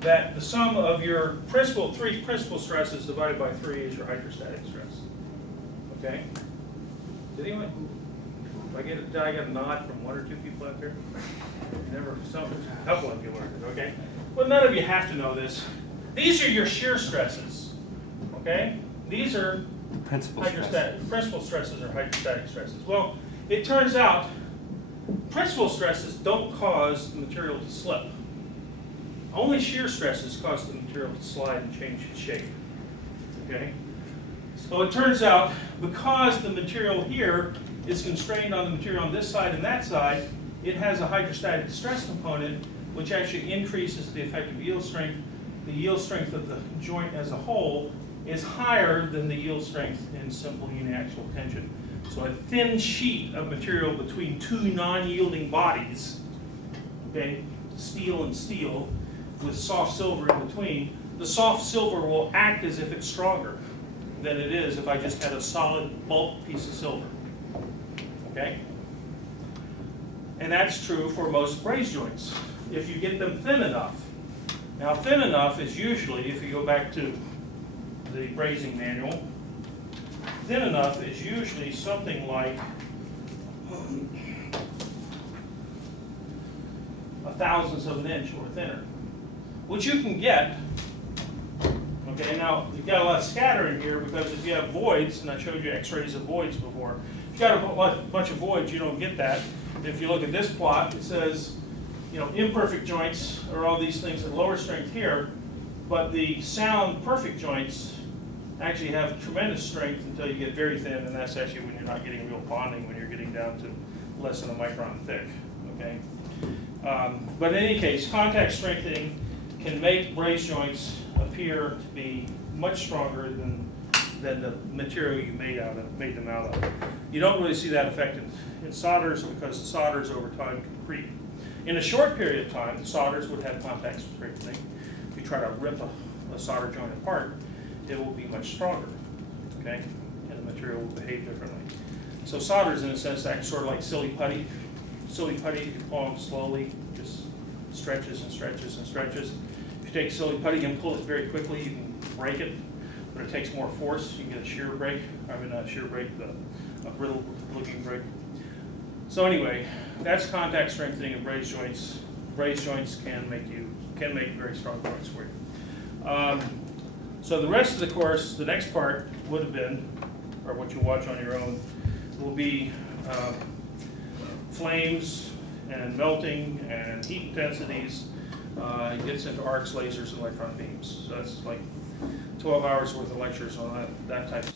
that the sum of your 3 principal stresses divided by 3 is your hydrostatic stress. Okay? Did anyone? Did I get a nod from 1 or 2 people out there? A couple of you learned it. Okay. Well, none of you have to know this. These are your shear stresses. Okay? These are principal stresses or hydrostatic stresses. Well, it turns out principal stresses don't cause the material to slip. Only shear stresses cause the material to slide and change its shape. Okay? So it turns out because the material here is constrained on the material on this side and that side, it has a hydrostatic stress component which actually increases the effective yield strength. The yield strength of the joint as a whole is higher than the yield strength in simple uniaxial tension. So a thin sheet of material between 2 non-yielding bodies, okay, steel and steel, with soft silver in between, the soft silver will act as if it's stronger than it is if I just had a solid bulk piece of silver. Okay? And that's true for most braze joints, if you get them thin enough. Now, thin enough is usually, if you go back to the brazing manual, thin enough is usually something like 1/1000th of an inch or thinner, which you can get. Okay, now you've got a lot of scatter in here because if you have voids, and I showed you X-rays of voids before, if you've got a bunch of voids, you don't get that. If you look at this plot, it says, you know, imperfect joints are all these things at lower strength here, but the sound perfect joints actually have tremendous strength until you get very thin, and that's actually when you're not getting real bonding, when you're getting down to less than a micron thick. Okay, but in any case, contact strengthening can make braze joints appear to be much stronger than the material you made them out of. You don't really see that effect in solders because the solders over time can creep. In a short period of time, the solders would have contact strengthening. If you try to rip a solder joint apart, it will be much stronger, okay? And the material will behave differently. So solders, in a sense, act sort of like silly putty. Silly putty, you pull them slowly, just stretches and stretches and stretches. If you take silly putty and pull it very quickly, you can break it, but it takes more force. You can get a shear break. I mean, not a shear break, but a brittle-looking break. So anyway, that's contact strengthening of braze joints. Braze joints can make very strong joints for you. So the rest of the course, the next part would have been, or what you watch on your own, will be flames and melting and heat intensities. It gets into arcs, lasers, and electron beams. So that's like 12 hours worth of lectures on that type of